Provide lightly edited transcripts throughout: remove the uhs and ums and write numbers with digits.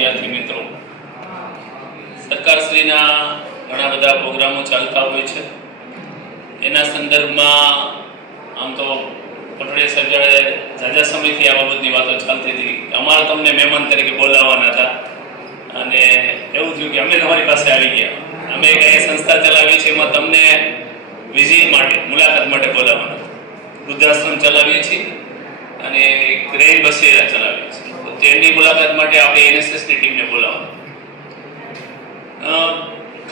વિદ્યાર્થી મિત્રો, સરકારશ્રીના ઘણા બધા પ્રોગ્રામો ચાલતા હોય છે. એના સંદર્ભમાં આમ તો પટોડિયા સાહેબ જોડે ઝાઝા સમયથી આ બાબતની વાતો ચાલતી હતી. અમારે તમને મહેમાન તરીકે બોલાવવાના હતા અને એવું થયું કે અમે તમારી પાસે આવી ગયા. અમે કઈ સંસ્થા ચલાવી છે, એમાં તમને વિઝિટ માટે, મુલાકાત માટે બોલાવવાના. વૃદ્ધાશ્રમ ચલાવીએ છીએ અને ગ્રેન બસેરા ચલાવીએ છીએ. તો તેની મુલાકાત માટે આપણે એનએસએસની ટીમને બોલાવવાના.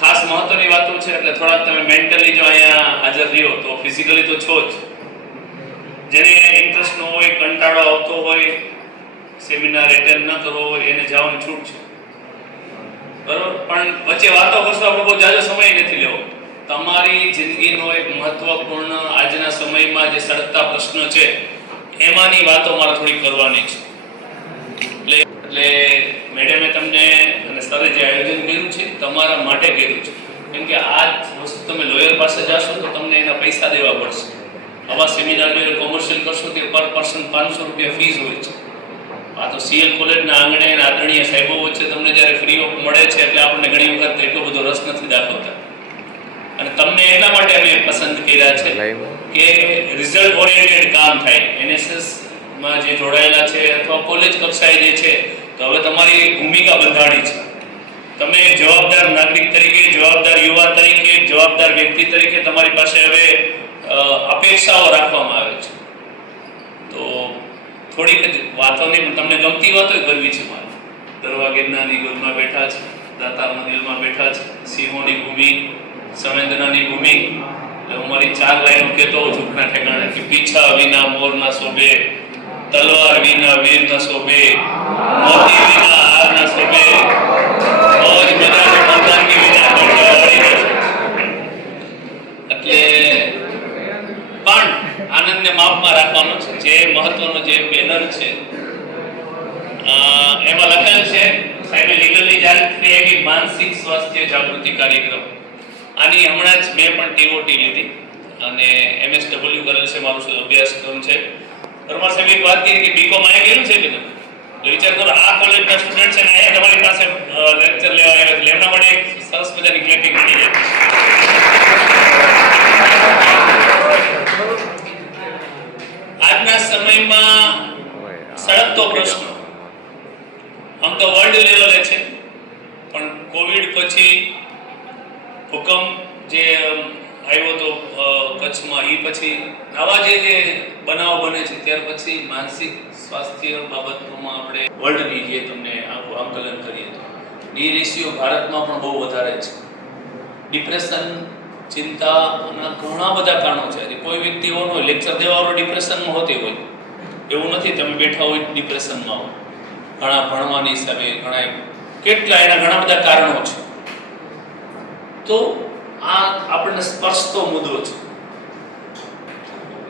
ખાસ મહત્વની વાતો છે એટલે થોડાક તમે મેન્ટલી જો અહીંયા હાજર રહ્યો તો ફિઝિકલી તો છો જ. જેને ઇન્ટરેસ્ટ ન હોય, કંટાળો આવતો હોય, સેમિનાર એટેન્ડ ન કરવો હોય, એને જવાની છૂટ છે, બરોબર. પણ વચ્ચે વાતો કરશો, આપણે બહુ જાજો સમય નથી લેવો. તમારી જિંદગીનો એક મહત્વપૂર્ણ આજના સમયમાં જે સળગતા પ્રશ્નો છે એમાંની વાતો મારે થોડી કરવાની છે. એટલે મેડમે તમને અને સરે જે આયોજન કર્યું છે તમારા માટે કર્યું છે. કેમ કે આ વસ્તુ તમે લોયર પાસે જાશો તો તમને એના પૈસા દેવા પડશે. આવા સેમિનાર કોમર્શિયલ કરશો કે પર પર્સન 500 રૂપિયા ફીસ હોય છે. આ તો સીએલ કોલેજના આંગણે આદરણીય સાહેબો વચ્ચે તમને જ્યારે ફ્રી ઓફ મળે છે એટલે આપણને ઘણી વખત એટલો બધો રસ નથી દાખવતા. અને તમને એટલા માટે અમે પસંદ કર્યા છે કે રિઝલ્ટ ઓરિએન્ટેડ કામ થાય. એનએસએસ માં જે જોડાયેલા છે અથવા કોલેજ કક્ષાએ જે છે, તો હવે તમારી ભૂમિકા બંધાણી છે. તમે જવાબદાર નાગરિક તરીકે, જવાબદાર યુવા તરીકે, જવાબદાર વ્યક્તિ તરીકે તમારી પાસે હવે અપેક્ષાઓ રાખવામાં આવે છે. તો થોડીક વાતોની તમને ગમતી વાતો કરવી છે મારે. દરવા ગિરનારની ગોદમાં બેઠા છે, દાતાર મંદિરમાં બેઠા છે, સિંહોની ભૂમિ, સંવેદનાની ભૂમિ. એટલે હું મારી 4 લાઈનો કહેતો હોઉં છું ઘણા ઠેકાણે કે પીછા વિના મોર ના શોભે, તલવાર વિના વીર ન શોભે, મોતી વિના હાર ન શોભે, મોજ મજાની પોતાની વિના ગળવાળી ન શોભે. એટલે પણ આનંદને માપમાં રાખવાનો છે. જે મહત્વનો જે બેનર છે એમાં લખેલ છે સાહેબે લીગલી જાહેર થયેલી માનસિક સ્વાસ્થ્ય જાગૃતિ કાર્યક્રમ. આની હમણાં જ મેં પણ ટીઓટી લીધી અને એમએસડબલ્યુ કરેલ છે. મારું અભ્યાસક્રમ છે. પરમાર સાહેબ એક વાત કરી કે બીકોમ આયા ગયેલું છે કે તમે વિચાર કરો, આ કોલેજના સ્ટુડન્ટ છે ને અહીંયા તમારી પાસે લેક્ચર લેવા આવ્યા છે. એમના માટે એક સરસ મજાની ક્લેપિંગ થઈ જાય. આજના સમયમાં સળગતો પ્રશ્ન આમ તો વર્લ્ડ લેવલે છે, પણ કોવિડ પછી ભૂકંપ જે આવ્યો તો કચ્છમાં, એ પછી આવા જે બનાવ બને છે ત્યાર પછી માનસિક સ્વાસ્થ્ય બાબતોમાં આપણે વર્લ્ડની જે તમને આખું આંકલન કરીએ તો ડી રેશિયો ભારતમાં પણ બહુ વધારે છે. ડિપ્રેશન, ચિંતા અને ઘણા બધા કારણો છે. કોઈ વ્યક્તિ એવો હોય લેક્ચર દેવાવાળો ડિપ્રેશનમાં હોતી હોય એવું નથી. તમે બેઠા હોય ડિપ્રેશનમાં હોય, ઘણા ભણવાની હિસાબે ઘણા કેટલા એના ઘણા બધા કારણો છે. તો આ આપણને સ્પર્શતો મુદ્દો છે.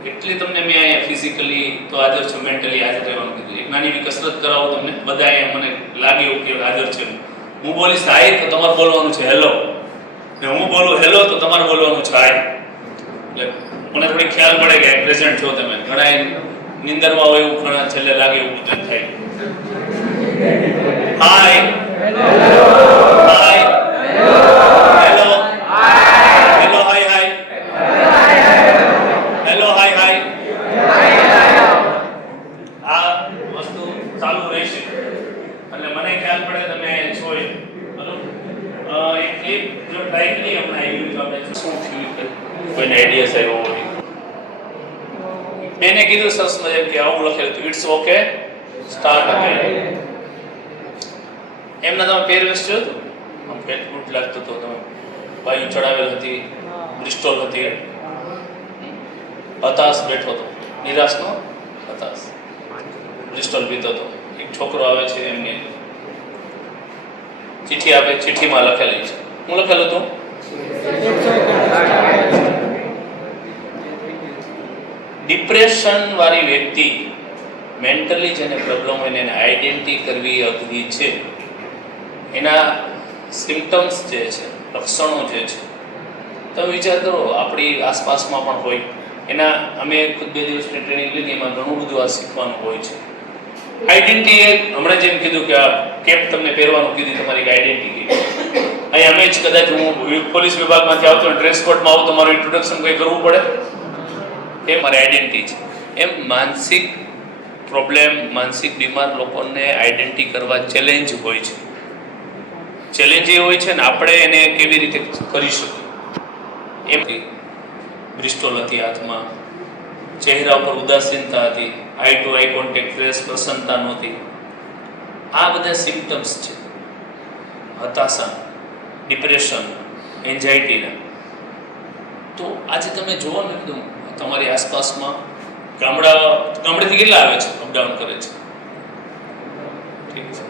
એટલે તમને મેં અહીંયા ફિઝિકલી તો હાજર છું, મેન્ટલી હાજર રહેવાનું કીધું. એક નાની એવી કસરત કરાવો તમને બધા. અહીંયા મને લાગે એવું કે હાજર છે. હું બોલીશ હાય તો તમારે બોલવાનું છે હેલો, ને હું બોલું હેલો તો તમારે બોલવાનું છે હાય. એટલે મને થોડી ખ્યાલ પડે કે પ્રેઝન્ટ છો તમે. ઘણા નિંદરમાં હોય એવું, ઘણા છેલ્લે લાગે એવું બધું થાય. હાય, હાય, હેલો, હેલો, હાય, હાય, હેલો, હાય, હાય. આ વસ્તુ ચાલુ રહેશે એટલે મને ખ્યાલ પડે તમે છો. બરોબર. એક ક્લિપ જો ડાયરેક્ટલી આપણે આવી તો આપણે શું થયું કોઈને આઈડિયા આવ્યો હોય. મેને કીધું સરસ મજાક કે આવું લખેલું હતું, ઇટ્સ ઓકે સ્ટાર્ટ અગેન. એમના તમે પહેરવેશ જોયો તો આમ ફેટ ગુડ લાગતો હતો. તમે બાયું ચડાવેલ હતી, બ્રિસ્ટોલ હતી, હતાશ બેઠો હતો, નિરાશનો હતાશ, બ્રિસ્ટોલ પીતો હતો. એક છોકરો આવે છે એમને ચિઠ્ઠી આપે, ચિઠ્ઠીમાં લખેલી છે, હું લખેલું હતું ડિપ્રેશન વાળી વ્યક્તિ મેન્ટલી જેને પ્રોબ્લેમ હોય એને આઈડેન્ટિટી કરવી અઘરી છે. એના સિમ્પટમ્સ જે છે, લક્ષણો જે છે, તમે વિચાર કરો આપણી આસપાસમાં પણ હોય. એના અમે ખુદ 2 દિવસની ટ્રેનિંગ લીધી, એમાં ઘણું બધું આ શીખવાનું હોય છે. આઈડેન્ટિટી હમણાં જેમ કીધું કે આ કેપ તમને પહેરવાનું કીધી, તમારી આઈડેન્ટિટી. અહીં અમે જ કદાચ હું પોલીસ વિભાગમાંથી આવતો ડ્રેસ કોડમાં આવું, તમારું ઇન્ટ્રોડક્શન કંઈ કરવું પડે, એ મારી આઈડેન્ટિટી છે. એમ માનસિક પ્રોબ્લેમ, માનસિક બીમાર લોકોને આઈડેન્ટિટી કરવા ચેલેન્જ હોય છે. ચેલેન્જ એ હોય છે ને આપણે એને કેવી રીતે કરી શકીએ. એમ બ્રિસ્ટોલ હતી હાથમાં, ચહેરા પર ઉદાસીનતા હતી, eye to eye contact face, પ્રસન્નતા નહોતી. આ બધા સિમ્પટમ્સ છે હતાશા, ડિપ્રેશન, એન્ઝાઇટીના. તો આજે તમે જુઓ ને એકદમ તમારી આસપાસમાં ગામડેથી કેટલા આવે છે, અપડાઉન કરે છે, ઠીક છે.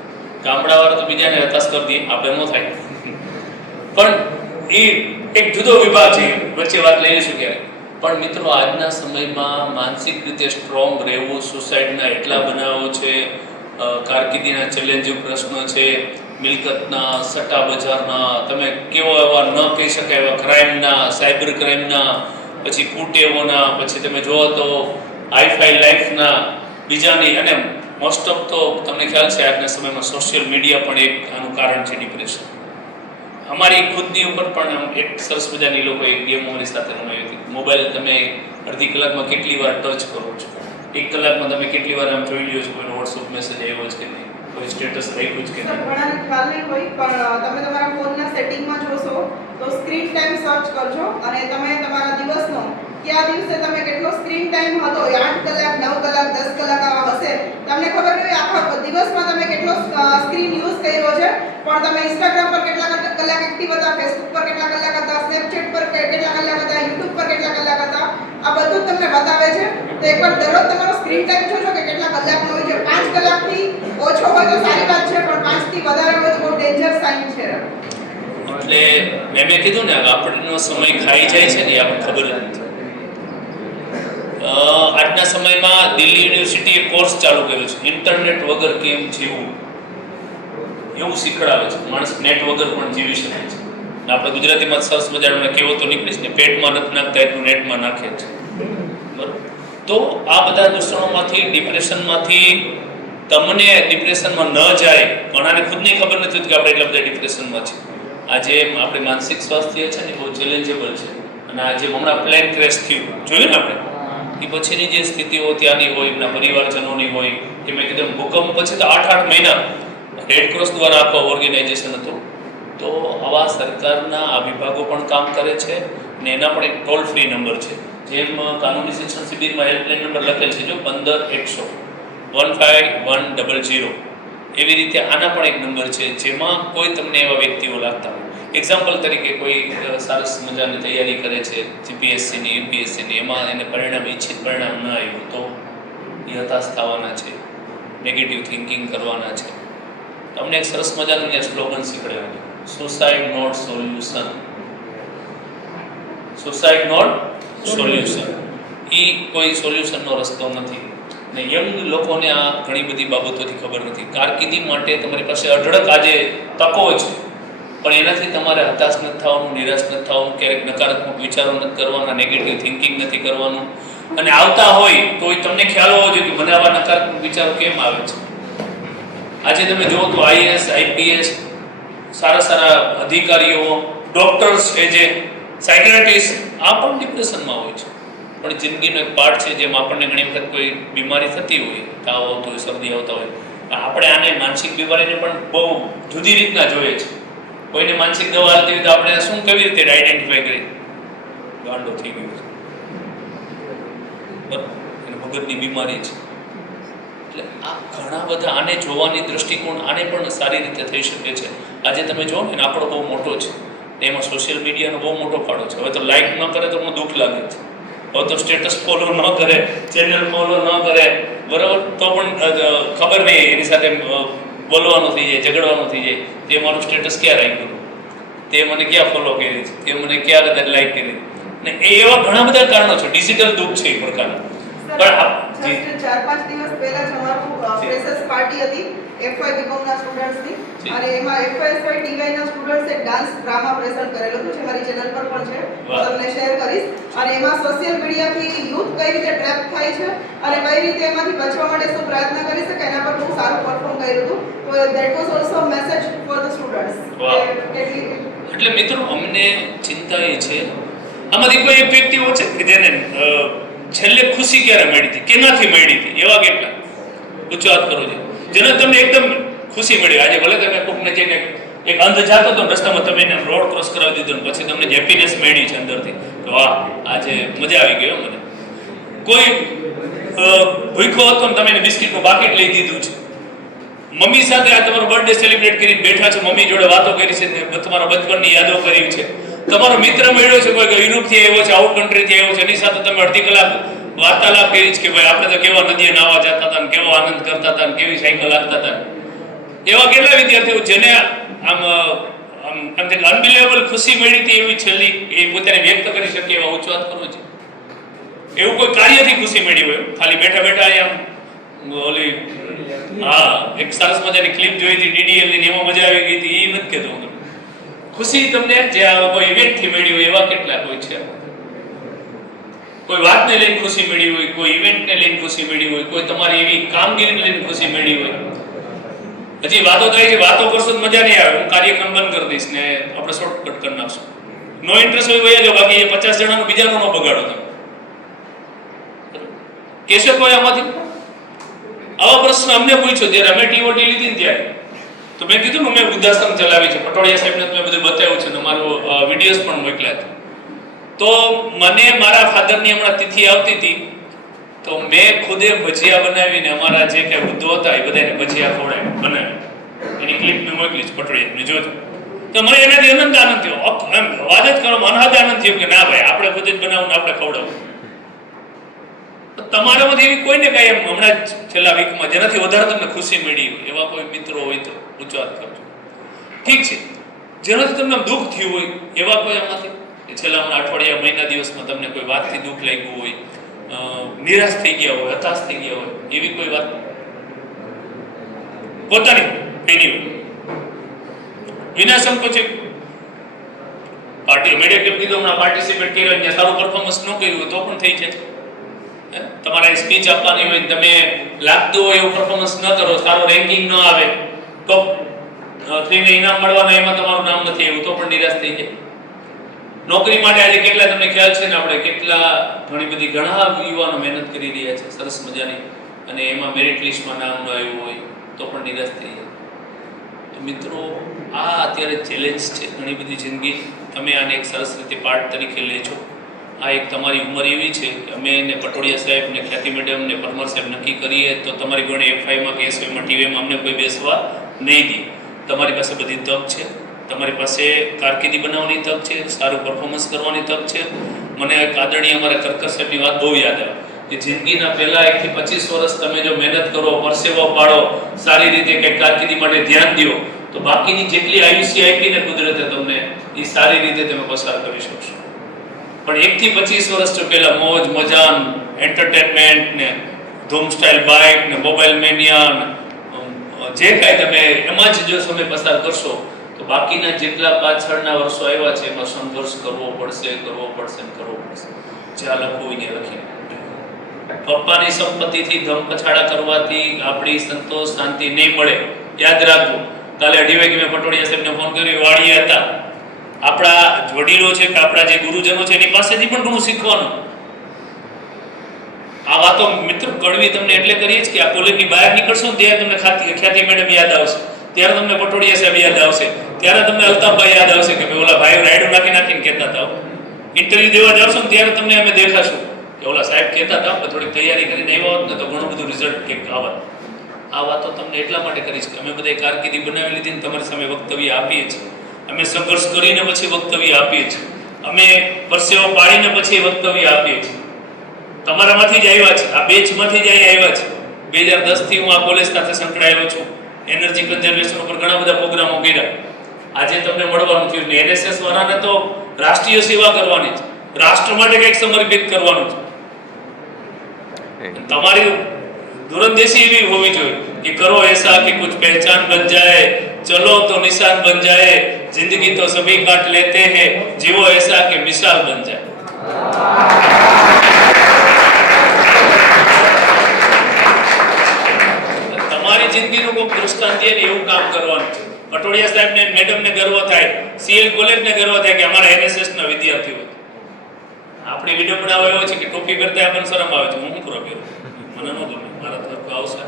ગામડાવાળા તો બીજાને હતાશ કરી દઈએ, આપણે ન થાય. પણ એ એક જુદો વિભાગ છે, વચ્ચે વાત લઈ લઈશું ક્યારે. પણ મિત્રો, આજના સમયમાં માનસિક રીતે સ્ટ્રોંગ રહેવું, સુસાઇડના એટલા બનાવો છે, કારકિર્દીના ચેલેન્જિંગ પ્રશ્નો છે, મિલકતના, સટ્ટા બજારના, તમે કેવો એવા ન કહી શકાય એવા ક્રાઇમના, સાયબર ક્રાઇમના, પછી કુટેવોના, પછી તમે જુઓ તો હાઈફાઈ લાઈફના, બીજાની, અને મોસ્ટ ઓફ તો તમને ખ્યાલ છે આજના સમયમાં સોશિયલ મીડિયા પણ એક આનું કારણ છે ડિપ્રેશન. અમારી ખુદની ઉપર પણ એક સરસ મજાની લોકોએ ગેમ અમારી સાથે રમાવી હતી. મોબાઈલ તમે અડધી કલાકમાં કેટલી વાર ટચ કરો છો, એક કલાકમાં તમે કેટલી વાર આમ જોઈ લ્યો છો, કોઈનો વોટ્સઅપ મેસેજ આવ્યો છે કે નહીં, કોઈ સ્ટેટસ રાખ્યું છે કે નહીં. ઘણાને ખ્યાલ નહીં હોય, પણ તમે તમારા ફોનના સેટિંગમાં જોશો તો સ્ક્રીન ટાઈમ સર્ચ કરજો અને તમે તમારા દિવસનો કે આ દિવસે તમે કેટલો સ્ક્રીન ટાઈમ હતો, 8 કલાક, 9 કલાક, 10 કલાક આવા હશે. તમને ખબર હોય આખા દિવસમાં તમે કેટલો સ્ક્રીન યુઝ કર્યો છે, પણ તમે ઇન્સ્ટાગ્રામ પર કેટલા કલાક એક્ટિવ હતા, ફેસબુક પર કેટલા કલાક હતા, સ્નેપચેટ પર કેટલા કલાક હતા, યુટ્યુબ પર કેટલા કલાક હતા, આ બધું તમને બતાવે છે. તો એકવાર દરરોજ તમારો સ્ક્રીન ટાઈમ જોજો કે કેટલા કલાકનો હોય છે. 5 કલાકથી ઓછો હોય તો સારી વાત છે, પણ 5 થી વધારે હોય તો બહુ ડેન્જર સાઇન છે. એટલે મેં કીધું ને, આપણનો સમય ખાઈ જાય છે ને, એ આપણને ખબર જ નથી. આજના સમયમાં દિલ્હી યુનિવર્સિટીએ કોર્સ ચાલુ કર્યો છે, ઇન્ટરનેટ વગર કેમ જીવવું, એવું શીખવાડે છે. માણસ નેટ વગર પણ જીવી શકે છે. આપણે ગુજરાતીમાં સરસ મજાનો કહેવતો નીકળીશ ને, પેટમાં નથી નાખતા એટલું નેટમાં નાખે છે. બરોબર. તો આ બધા દૂષણોમાંથી, ડિપ્રેશનમાંથી તમને ડિપ્રેશનમાં ન જાય, ઘણાને ખુદને ખબર નથી કે આપણે એટલા બધા ડિપ્રેશનમાં છે. આજે આપણે માનસિક સ્વાસ્થ્ય છે ને બહુ ચેલેન્જેબલ છે. અને આજે હમણાં પ્લેન ક્રેશ થયું, જોયું ને આપણે, એ પછીની જે સ્થિતિઓ ત્યાંની હોય, એમના પરિવારજનોની હોય, કે મેં કીધું ભૂકંપ પછી તો 8 મહિના રેડક્રોસ દ્વારા આખો ઓર્ગેનાઇઝેશન હતું. તો આવા સરકારના આ વિભાગો પણ કામ કરે છે ને એના પણ એક ટોલ ફ્રી નંબર છે, જેમ કાનૂની શિક્ષણ શિબિરમાં હેલ્પલાઇન નંબર લખેલ છે, જો 15-100-15100. એવી રીતે આના પણ એક નંબર છે, જેમાં કોઈ તમને એવા વ્યક્તિઓ લાગતા હોય, એક્ઝામ્પલ તરીકે કોઈ સરસ મજાની તૈયારી કરે છે જીપીએસસીની, યુપીએસસીની, એમાં એને પરિણામ, ઈચ્છિત પરિણામ ન આવ્યું તો એ હતાશ થવાના છે, નેગેટિવ થિંકિંગ કરવાના છે. તમને એક સરસ મજાનું અહીંયા સ્લોગન શીખવાડ્યું, suicide not solution. Suicide not solution, એ કોઈ સોલ્યુશનનો રસ્તો નથી. ને યંગ લોકોને આ ઘણી બધી બાબતોથી ખબર નથી. કારકિર્દી માટે તમારી પાસે અઢળક આજે તકો છે, પણ એનાથી તમારે હતાશ નથી થવાનું, નિરાશ નથી થવાનું, ક્યારેક નકારાત્મક વિચારો નથી કરવાના, નેગેટિવ થિંકિંગ નથી કરવાનું. અને આવતા હોય તો તમને ખ્યાલ હોવો જોઈએ કે મને આવા નકારાત્મક વિચારો કેમ આવે છે. આજે તમે જુઓ તો આઈએએસ, આઈપીએસ, સારા સારા અધિકારીઓ, ડોક્ટર્સ છે, જે સાયકિયાટ્રિસ્ટ, આ પણ ડિપ્રેશનમાં હોય છે. પણ જિંદગીનો એક પાર્ટ છે. જેમ આપણને ઘણી વખત કોઈ બીમારી થતી હોય, તાવ આવતો હોય, શરદી આવતા હોય, આપણે આને માનસિક બીમારીને પણ બહુ જુદી રીતના જોઈએ છે. કોઈને માનસિક દવા આવતી હોય તો આપણે શું કેવી રીતે આઈડેન્ટિફાઈ કરી, ગાંડો થઈ ગયો છે, બરાબર, એને મગજની બીમારી છે. એટલે આ ઘણા બધા આને જોવાની દૃષ્ટિકોણ આને પણ સારી રીતે થઈ શકે છે. આજે તમે જુઓ ને, આંકડો બહુ મોટો છે, એમાં સોશિયલ મીડિયાનો બહુ મોટો ફાળો છે. હવે તો લાઈક ન કરે તો મને દુઃખ લાગે છે, હવે તો સ્ટેટસ ફોલો ન કરે, ચેનલ ફોલો ન કરે, બરાબર, તો પણ ખબર નહીં, એની સાથે બોલવાનું થઈ જાય, ઝઘડવાનું થઈ જાય, તે મારું સ્ટેટસ ક્યાં રાખ્યું, તે મને ક્યાં ફોલો કરી છે, તે મને ક્યાં કદાચ લાઈક કરી. ને એ એવા ઘણા બધા કારણો છે. ડિજિટલ દુઃખ છે એ પ્રકારનું. સર, પણ જી જસ્ટ 4-5 દિવસ પહેલા જ અમારું ફ્રેશર્સ પાર્ટી હતી FY બીકોમના સ્ટુડન્ટ્સની, અને એમાં FYSY TY ના સ્ટુડન્ટ્સે ડાન્સ ડ્રામા પ્રેઝન્ટ કરેલું હતું, જે મારી ચેનલ પર પણ છે, વાહ. હું તમને શેર કરીશ. અને એમાં સોશિયલ મીડિયાથી યુથ કઈ રીતે ટ્રેપ થાય છે અને કઈ રીતે એમાંથી બચવા માટે શું પ્રયત્ન કરી શકાય એના પર બહુ સારું પરફોર્મ કર્યું હતું. તો that was also message for the students. વાહ. એટલે મિત્રો અમને ચિંતા એ છે આમાંથી કોઈ એક વ્યક્તિ હોય છે કે જેને છેલ્લે ખુશી ક્યારે મળી હતી, કેનાથી મળી હતી, એવા કેટલા ઊંચો હાથ કરો છો જેને તમને એકદમ ખુશી મળી? આજે ભલે તમે કોકને જઈને એક અંધ જાતો તો રસ્તામાં તમે એને રોડ ક્રોસ કરાવી દીધો ને પછી તમને હેપીનેસ મળી છે અંદરથી કે વાહ આજે મજા આવી ગઈ મને. કોઈ ભૂખ્યો હતો ને તમે એને બિસ્કિટનું પાકીટ લઈ દીધું છે. મમ્મી સાથે આ તમારો બર્થડે સેલિબ્રેટ કરીને બેઠા છો, મમ્મી જોડે વાતો કરી છે, તમારા બચપનની યાદો કરી છે. તમારો મિત્ર મળ્યો છે કોઈ યુરોપથી આવ્યો છે, આઉટ કન્ટ્રીથી આવ્યો છે, એની સાથે તમે અડધી કલાક વાર્તાલાપ કરી છે કે ભાઈ આપણે તો કેવા નદીએ નાવા જતા હતા ને કેવો આનંદ કરતા હતા ને કેવી સાયકલ હાંકતા હતા. એવા કેટલા વિદ્યાર્થીઓ જેને આમ અનબિલિવેબલ ખુશી મળી હતી એવી છેલ્લી એ પોતાને વ્યક્ત કરી શકે એવા ઊંચો હાથ કરવો છે. એવું કોઈ કાર્યથી ખુશી મળી હોય, ખાલી બેઠા બેઠા આમ ઓલી હા એક સરસ મજાની ક્લિપ જોઈ હતી DDL ની, એમાં મજા આવી ગઈ હતી, એ નથી કહેતો હું. ખુશી તમને જે કોઈ ઇવેન્ટથી મળી હોય એવા કેટલા કોઈ છે? કોઈ વાતને લઈને ખુશી મળી હોય, કોઈ ઇવેન્ટને લઈને ખુશી મળી હોય, કોઈ તમારી એવી કામગીરીને લઈને ખુશી મળી હોય. હજી વાતો થાય છે, વાતો કરશો તો મજા નહીં આવે. હું કાર્યક્રમ બંધ કરી દઈશ ને આપણે શોર્ટકટ કરી નાખશું. નો ઇન્ટરેસ્ટ હોય વયા જાઓ, બાકી એ 50 જણાનું બીજાનું ન બગાડો તમે. કેશો કોઈ આમાંથી? આવા પ્રશ્ન અમને પૂછ્યો જ્યારે અમે ટીઓટી લીધી ને ત્યારે, તો મેં કીધું ને મેં વૃદ્ધાશ્રમ ચલાવી છે, પટોળિયા સાહેબને મેં બધું બતાવ્યું છે, તમારો વિડીયોઝ પણ મોકલ્યા છે. તો મને મારા ફાધરની હમણાં તિથિ આવતી હતી તો મેં ખુદે ભજીયા બનાવીને અમારા જે કે વૃદ્ધો હતા એ બધાને ભજીયા ખવડાવી બનાવી, એની ક્લિપ મેં મોકલી છે પટોળિયા, જોજો. તો મને એનાથી આનંદ થયો, એમ વાત જ કરવામાં અનહદ આનંદ થયો કે ના ભાઈ આપણે ખુદ જ બનાવવું આપણે ખવડાવવું. તમારામાંથી એવી કોઈને કઈ એમ હમણાં છેલ્લા વીકમાં જેનાથી વધારે તમને ખુશી મળી એવા કોઈ મિત્રો હોય તો ઊંચો હાથ કરજો. ઠીક છે, જેનાથી તમને દુઃખ થયું હોય એવા કોઈ એમાંથી છેલ્લા અઠવાડિયા મહિના દિવસમાં તમને કોઈ વાતથી દુઃખ લાગ્યું હોય, નિરાશ થઈ ગયા હોય, હતાશ થઈ ગયા હોય, એવી કોઈ વાત પોતાની એની હોય વિના સંકોચે પાર્ટી મેડિકલ કીધું હમણાં પાર્ટિસિપેટ કર્યો ત્યાં સારું પરફોર્મન્સ ન કર્યું હોય તો પણ થઈ જાય. તમારે સ્પીચ આપવાની હોય, તમે લાગતું હોય એવું પરફોર્મન્સ ન કરો, સારું રેન્કિંગ ન આવે, ટોપ 3 ને ઇનામ મળવાના એમાં તમારું નામ નથી આવ્યું તો પણ નિરાશ થઈ જાય. નોકરી માટે આજે કેટલા તમને ખ્યાલ છે ને આપણે કેટલા ઘણા યુવાનો મહેનત કરી રહ્યા છે સરસ મજાની, અને એમાં મેરિટ લિસ્ટમાં નામ ન આવ્યું હોય તો પણ નિરાશ થઈ જાય. તો મિત્રો આ અત્યારે ચેલેન્જ છે ઘણી બધી જિંદગી, તમે આને એક સરસ રીતે પાર્ટ તરીકે લેજો. આ એક તમારી ઉંમર એવી છે કે અમે એને પટોળિયા સાહેબ ને ખ્યાતિ મેડમ ને પરમાર સાહેબ નક્કી કરીએ તો તમારી ગણે FIમાં કે SYમાં TYમાં અમને કોઈ બેસવા નહીં દે. તમારી પાસે બધી તક છે, તમારી પાસે કારકિર્દી બનાવવાની તક છે, સારું પરફોર્મન્સ કરવાની તક છે. મને એક આદરણીય અમારા કરકર સાહેબની વાત બહુ યાદ આવે કે જિંદગીના પહેલા 1 થી 25 વર્ષ તમે જો મહેનત કરો, પરસેવો પાડો, સારી રીતે કંઈક કારકિર્દી માટે ધ્યાન દો તો બાકીની જેટલી આયુષ્ય આપી ને કુદરતે તમને એ સારી રીતે તમે પસાર કરી શકશો. પણ 1 થી 25 વર્ષ જો પહેલા મોજ મજાન એન્ટરટેનમેન્ટ ને ધૂમ સ્ટાઇલ બાઇક ને મોબાઈલ મેનિયા જે કાંઈ તમે એમાં જ જો સમય પસાર કરશો તો બાકીના જેટલા પાછળના વર્ષો આવ્યા છે એમાં સંઘર્ષ કરવો પડશે. જ્યાં લખવું એને લખીએ. પપ્પાની સંપત્તિથી ધમ પછાડા કરવાથી આપણી સંતોષ શાંતિ નહીં મળે, યાદ રાખજો. કાલે 2:30 વાગે મેં પટોળિયા સાહેબને ફોન કર્યો, વાડીએ હતા. આપણા વડીલો છે કે આપણા જે ગુરુજનો છે એની પાસેથી પણ ઘણું શીખવાનું. આ વાતો મિત્રો કડવી તમને એટલે કરીએ જ કે આ કોલેજની બહાર નીકળશો ને ત્યારે તમને ખ્યાતિ મેડમ યાદ આવશે, ત્યારે તમને પટોળિયા સાહેબ યાદ આવશે, ત્યારે તમને અલ્તાફભાઈ યાદ આવશે કે ભાઈ ઓલા ભાઈ રાયડું નાખીને કહેતા હતા. ઇન્ટરવ્યુ દેવા જાવશો ને ત્યારે તમને અમે દેખાશું કે ઓલા સાહેબ કહેતા હતા કે થોડી તૈયારી કરીને આવ્યા હોત ને તો ઘણું બધું રિઝલ્ટ કે આવત. આ વાતો તમને એટલા માટે કરીશ કે અમે બધા કારકિર્દી બનાવી લીધી ને તમારી સામે વક્તવ્ય આપીએ છીએ. અમે સંઘર્ષ કરીને પછી વક્તવ્ય આપીએ છીએ, અમે પરસેવો પાડીને પછી વક્તવ્ય આપીએ છીએ. તમારામાંથી જ આવ્યા છે, આ બેચમાંથી જ આવ્યા છે. 2010 થી હું આ કોલેજ સાથે સંકળાયેલો છું. એનર્જી કન્ઝર્વેશન ઉપર ઘણા બધા પ્રોગ્રામો કર્યા. આજે તમને મળવાનું થયું ને NSS વાળાને તો રાષ્ટ્રીય સેવા કરવાની છે, રાષ્ટ્ર માટે કંઈક સમર્પિત કરવાનું છે. તમારી दूरंदेशी भी होनी चाहिए कि करो ऐसा कि कुछ पहचान बन जाए, चलो तो निशान बन जाए, जिंदगी तो सभी काट लेते हैं, जीवो ऐसा कि मिसाल बन जाए. તમારી જિંદગીનું કોઈ દૃષ્ટાંત દે ને એવું કામ કરવાનું છે. પટોડિયા સાહેબ ને મેડમ ને ગર્વ થાય, સીએલ કોલેજ ને ગર્વ થાય કે અમારા એનએસએસ ના વિદ્યાર્થીઓ. આપણી વિડંબણા એવો છે કે ટોપી કરતા આપણને શરમ આવે છે. હું શું કરું મને ન ગમે, મારા તરફ આવશે.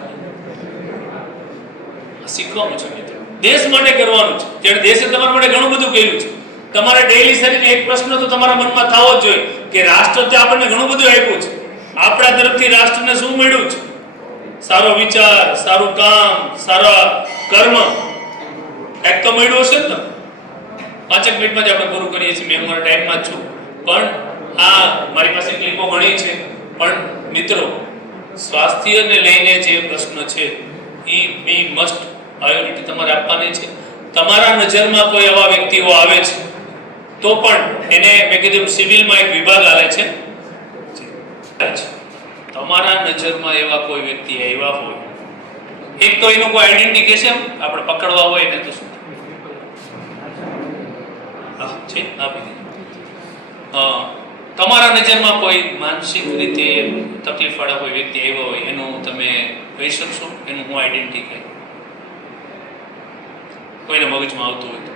શીખવાનું છે મિત્રો, દેશ માટે કરવાનું છે. ત્યારે દેશે તમારા માટે ઘણું બધું કર્યું છે. તમારે ડેઈલી શરીરને એક પ્રશ્ન તો તમારા મનમાં થવો જ જોઈએ કે રાષ્ટ્ર તે આપણને ઘણું બધું આપ્યું છે. આપણા તરફથી રાષ્ટ્રને શું મળ્યું છે? સારો વિચાર, સારું કામ, સારા કર્મ એક તો મળ્યું હશે ને. 5 મિનિટમાં જ આપણે પૂરું કરીએ છીએ. મેં મારા ટાઈમમાં જ છું, પણ આ મારી પાસે ક્લિપો ઘણી છે. પણ મિત્રો, સ્વાસ્થ્યને લઈને જે પ્રશ્ન છે એ બી મસ્ટ પ્રાયોરિટી તમારે આપવાની છે. તમારા નજરમાં કોઈ એવા વ્યક્તિઓ આવે છે તો પણ એને મેં કીધું સિવિલમાં એક વિભાગ આવે છે. તમારા નજરમાં એવા કોઈ વ્યક્તિ આવ્યા હોય, એક તો એનું કોઈ આઈડેન્ટિફિકેશન આપણે પકડવા હોય ને તો શું છે આપી દીધું. તમારા નજરમાં કોઈ માનસિક રીતે તકલીફ વાળા કોઈ વ્યક્તિ આવ્યો હોય એનું તમે કહી શકશો એનું હું આઈડેન્ટિટી કોઈને મગજમાં આવતું હોય તો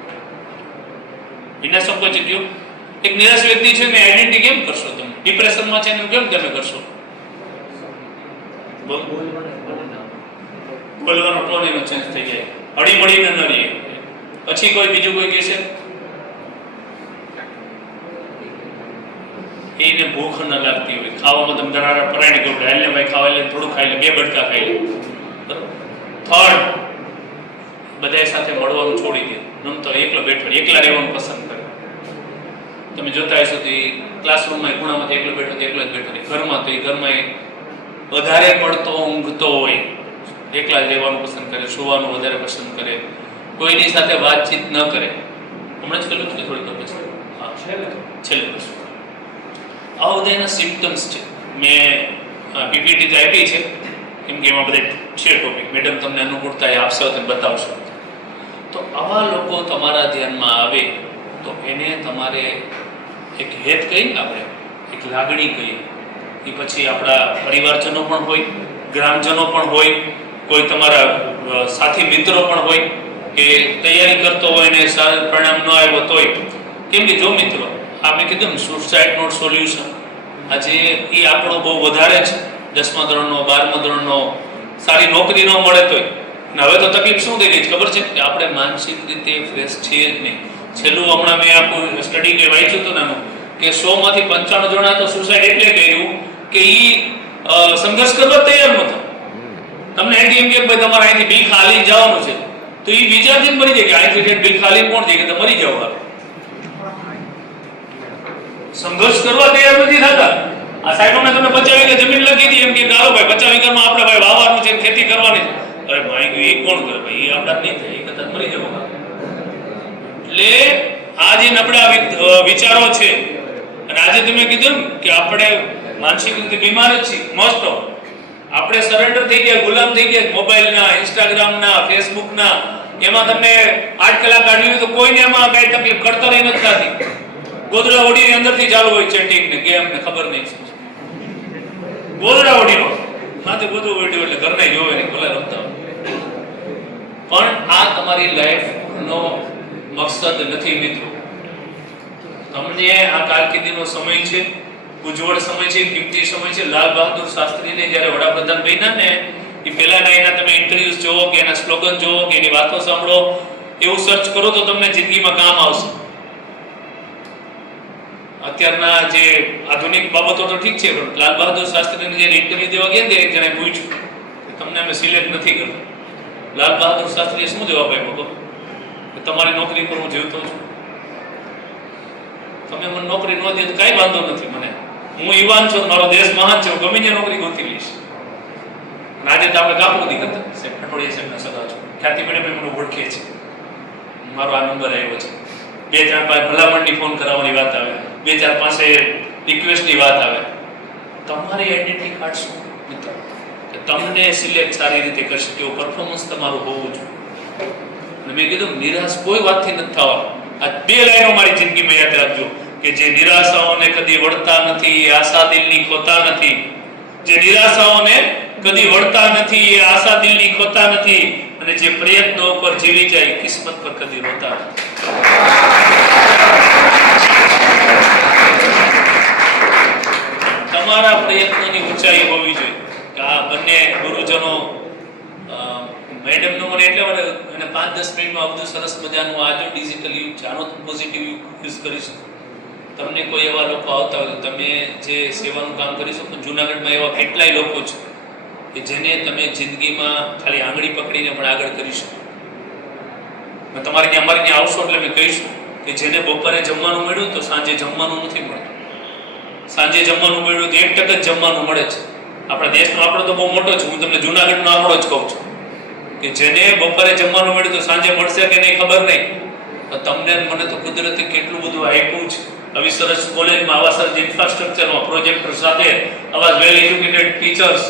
વિના સંકોચ કયો એક નિરાશ વ્યક્તિ છે ને આઈડેન્ટિટી કેમ કરશો તમે? ડિપ્રેશનમાં છે એનું કેમ તમે કરશો? બોલવાનો ટોન એનો ચેન્જ થઈ જાય, હળી મળીને ન રહીએ. પછી કોઈ બીજું કોઈ કહેશે એને ભૂખ ન લાગતી હોય, ખાવામાં તમે ધરારા પરાયણ ગયો એટલે ભાઈ ખાવા એટલે થોડું ખાઈ લે, 2 બટકા ખાઈ લે. થર્ડ, બધા સાથે મળવાનું છોડી દે, નમતો એકલો બેઠો, એકલા રહેવાનું પસંદ કરે. તમે જોતા હશો તો ક્લાસરૂમમાં ખૂણામાં એકલો બેઠો તો એકલો જ બેઠો રહે. ઘરમાં તો એ ઘરમાં વધારે પડતો ઊંઘતો હોય, એકલા જ રહેવાનું પસંદ કરે, સુવાનું વધારે પસંદ કરે, કોઈની સાથે વાતચીત ન કરે. હમણાં જ પેલું છે થોડીક પછી હા છેલ્લે પ્રશ્ન. આ બધા એના સિમ્પટમ્સ છે. મેં પીપીટી તો આપી છે કેમ કે એમાં બધા છે ટોપિક. મેડમ તમને અનુકૂળતા એ આપશે તમે બતાવશો. તો આવા લોકો તમારા ધ્યાનમાં આવે તો એને તમારે એક હેત કહીને આપણે એક લાગણી કહીએ. એ પછી આપણા પરિવારજનો પણ હોય, ગ્રામજનો પણ હોય, કોઈ તમારા સાથી મિત્રો પણ હોય કે તૈયારી કરતો હોય ને સારું પરિણામ ન આવ્યો તોય. કેમ કે જો મિત્રો, આ મેં કીધું ને સુસાઇડ નોટ સોલ્યુશન, આજે એ આંકડો બહુ વધારે છે. 10મા ધોરણનો, 12મા ધોરણનો સારી નોકરી ન મળે તોય. અને હવે તો તકલીફ શું થઈ ગઈ છે ખબર છે કે આપણે માનસિક રીતે ફ્રેશ છીએ જ નહીં. છેલ્લું હમણાં મેં આખું સ્ટડી કે વાંચ્યું હતું નાનું કે 100 માંથી 95 જણા તો સુસાઇડ એટલે કર્યું કે એ સંઘર્ષ કરવા તૈયાર નહોતા. તમને અહીંથી એમ કે ભાઈ તમારે અહીંથી બી ખાલી જવાનું છે તો એ વિચારથી જ મરી જાય કે અહીંથી બી ખાલી કોણ જાય કે તમે મરી જાવ. સંઘર્ષ કરવા તૈયાર નથી થતા. આ સાહેબોને તમે 50 વીઘા જમીન લખી હતી એમ કે ચાલો ભાઈ 50 વીઘામાં આપણે ભાઈ વાવવાનું છે, ખેતી કરવાની છે. અરે ભાઈ એ કોણ કરે ભાઈ? એ આપણા નહીં થાય, એ કદાચ મરી જવું. એટલે આ જે નબળા વિચારો છે, અને આજે તમે કીધું કે આપણે માનસિક રીતે બીમાર જ છીએ મોસ્ટ ઓફ. આપણે સરેન્ડર થઈ ગયા, ગુલામ થઈ ગયા મોબાઈલના, ઇન્સ્ટાગ્રામના, ફેસબુકના. એમાં તમને 8 કલાક કાઢવી હોય તો કોઈને એમાં કઈ તકલીફ કરતા રહી નથી થતી. ગોદડા ઓડીની અંદરથી ચાલુ હોય ચેટિંગ ને ગેમ ને ખબર નહીં. ગોદડા ઓડીનો માથે ગોદડું ઓડ્યું એટલે ઘરને જોવે ને ભલે રમતા હોય. પણ આ તમારી લાઈફનો મકસદ નથી મિત્રો. તમને આ કારકિર્દીનો સમય છે, ઉજ્જવળ સમય છે, કિંમતી સમય છે. લાલ બહાદુર શાસ્ત્રીને જ્યારે વડાપ્રધાન બન્યા ને એ પહેલાના એના તમે ઇન્ટરવ્યુઝ જોવો કે એના સ્લોગન જોવો કે એની વાતો સાંભળો, એવું સર્ચ કરો તો તમને જિંદગીમાં કામ આવશે. અત્યારના જે આધુનિક બાબતો તો ઠીક છે, પણ લાલ બહાદુર શાસ્ત્રીને જ્યારે ઇન્ટરવ્યુ દેવા ગયા ત્યારે એક જણાએ પૂછ્યું કે તમને અમે સિલેક્ટ નથી કરતા. લાલ બહાદુર શાસ્ત્રીએ શું જવાબ આપ્યો? કે તમારી નોકરી પર હું જીવતો છું, તમે મને નોકરી ન દે તો કાંઈ વાંધો નથી. મને હું યુવાન છું, મારો દેશ મહાન છે, હું ગમે ત્યાં નોકરી ગોતી લઈશ. અને આજે તો આપણે કાપોદી કરતા સાહેબ પટોડિયા સાહેબના સદા છું, ખ્યાતિ મેડમ મને ઓળખે છે, મારો આ નંબર આવ્યો છે. 2-4 ભલામણની ફોન કરાવવાની વાત આવે, 2-4 પાસે રિક્વેસ્ટની વાત આવે. તમારી આઈડેન્ટિટી કાર્ડ શું મિત્રો કે તમને સિલેક્ટ સારી રીતે કરશે કેવું પરફોર્મન્સ તમારું હોવું જોઈએ. અને મેં કીધું નિરાશ કોઈ વાતથી નથી થવાનું. આ 2 લાઈનો મારી જિંદગીમાં યાદ રાખજો કે જે નિરાશાઓને કદી વળતા નથી એ આશા દિલની ખોતા નથી. જે નિરાશાઓને કદી વળતા નથી એ આશા દિલની ખોતા નથી. અને જે પ્રયત્નો પર જીવી જાય કિસ્મત પર કદી રોતા નથી. તમારા પ્રયત્નોની ઊંચાઈ હોવી જોઈએ. આ બંને ગુરુજનો મેડમનો મને એટલે મને એને 5-10 મિનિટમાં બધું સરસ મજાનું આ જો ડિજિટલ યુગ છે આનો પોઝિટિવ યુઝ કરીશું. તમને કોઈ એવા લોકો આવતા હોય તો તમે જે સેવાનું કામ કરી શકો. જૂનાગઢમાં એવા કેટલાય લોકો છે કે જેને તમે જિંદગીમાં ખાલી આંગળી પકડીને પણ આગળ કરી શકો. તમારે ત્યાં અમારે ત્યાં આવશો એટલે અમે કહીશું કે જેને બપોરે જમવાનું મળ્યું તો સાંજે જમવાનું નથી મળતું. સાંજે જમવાનું મળ્યું તો 1% જ જમવાનું મળે છે. આપણા દેશનો આંકડો તો બહુ મોટો છે. હું તમને જૂનાગઢનો આંકડો જ કહું છું કે જેને બપોરે જમવાનું મળ્યું તો સાંજે મળશે કે નહીં ખબર નહીં. તો તમને મને તો કુદરતે કેટલું બધું આપ્યું છે. આવી સરસ કોલેજમાં આવા સરસ ઇન્ફ્રાસ્ટ્રક્ચરમાં પ્રોજેક્ટર સાથે આવા વેલ એજ્યુકેટેડ ટીચર્સ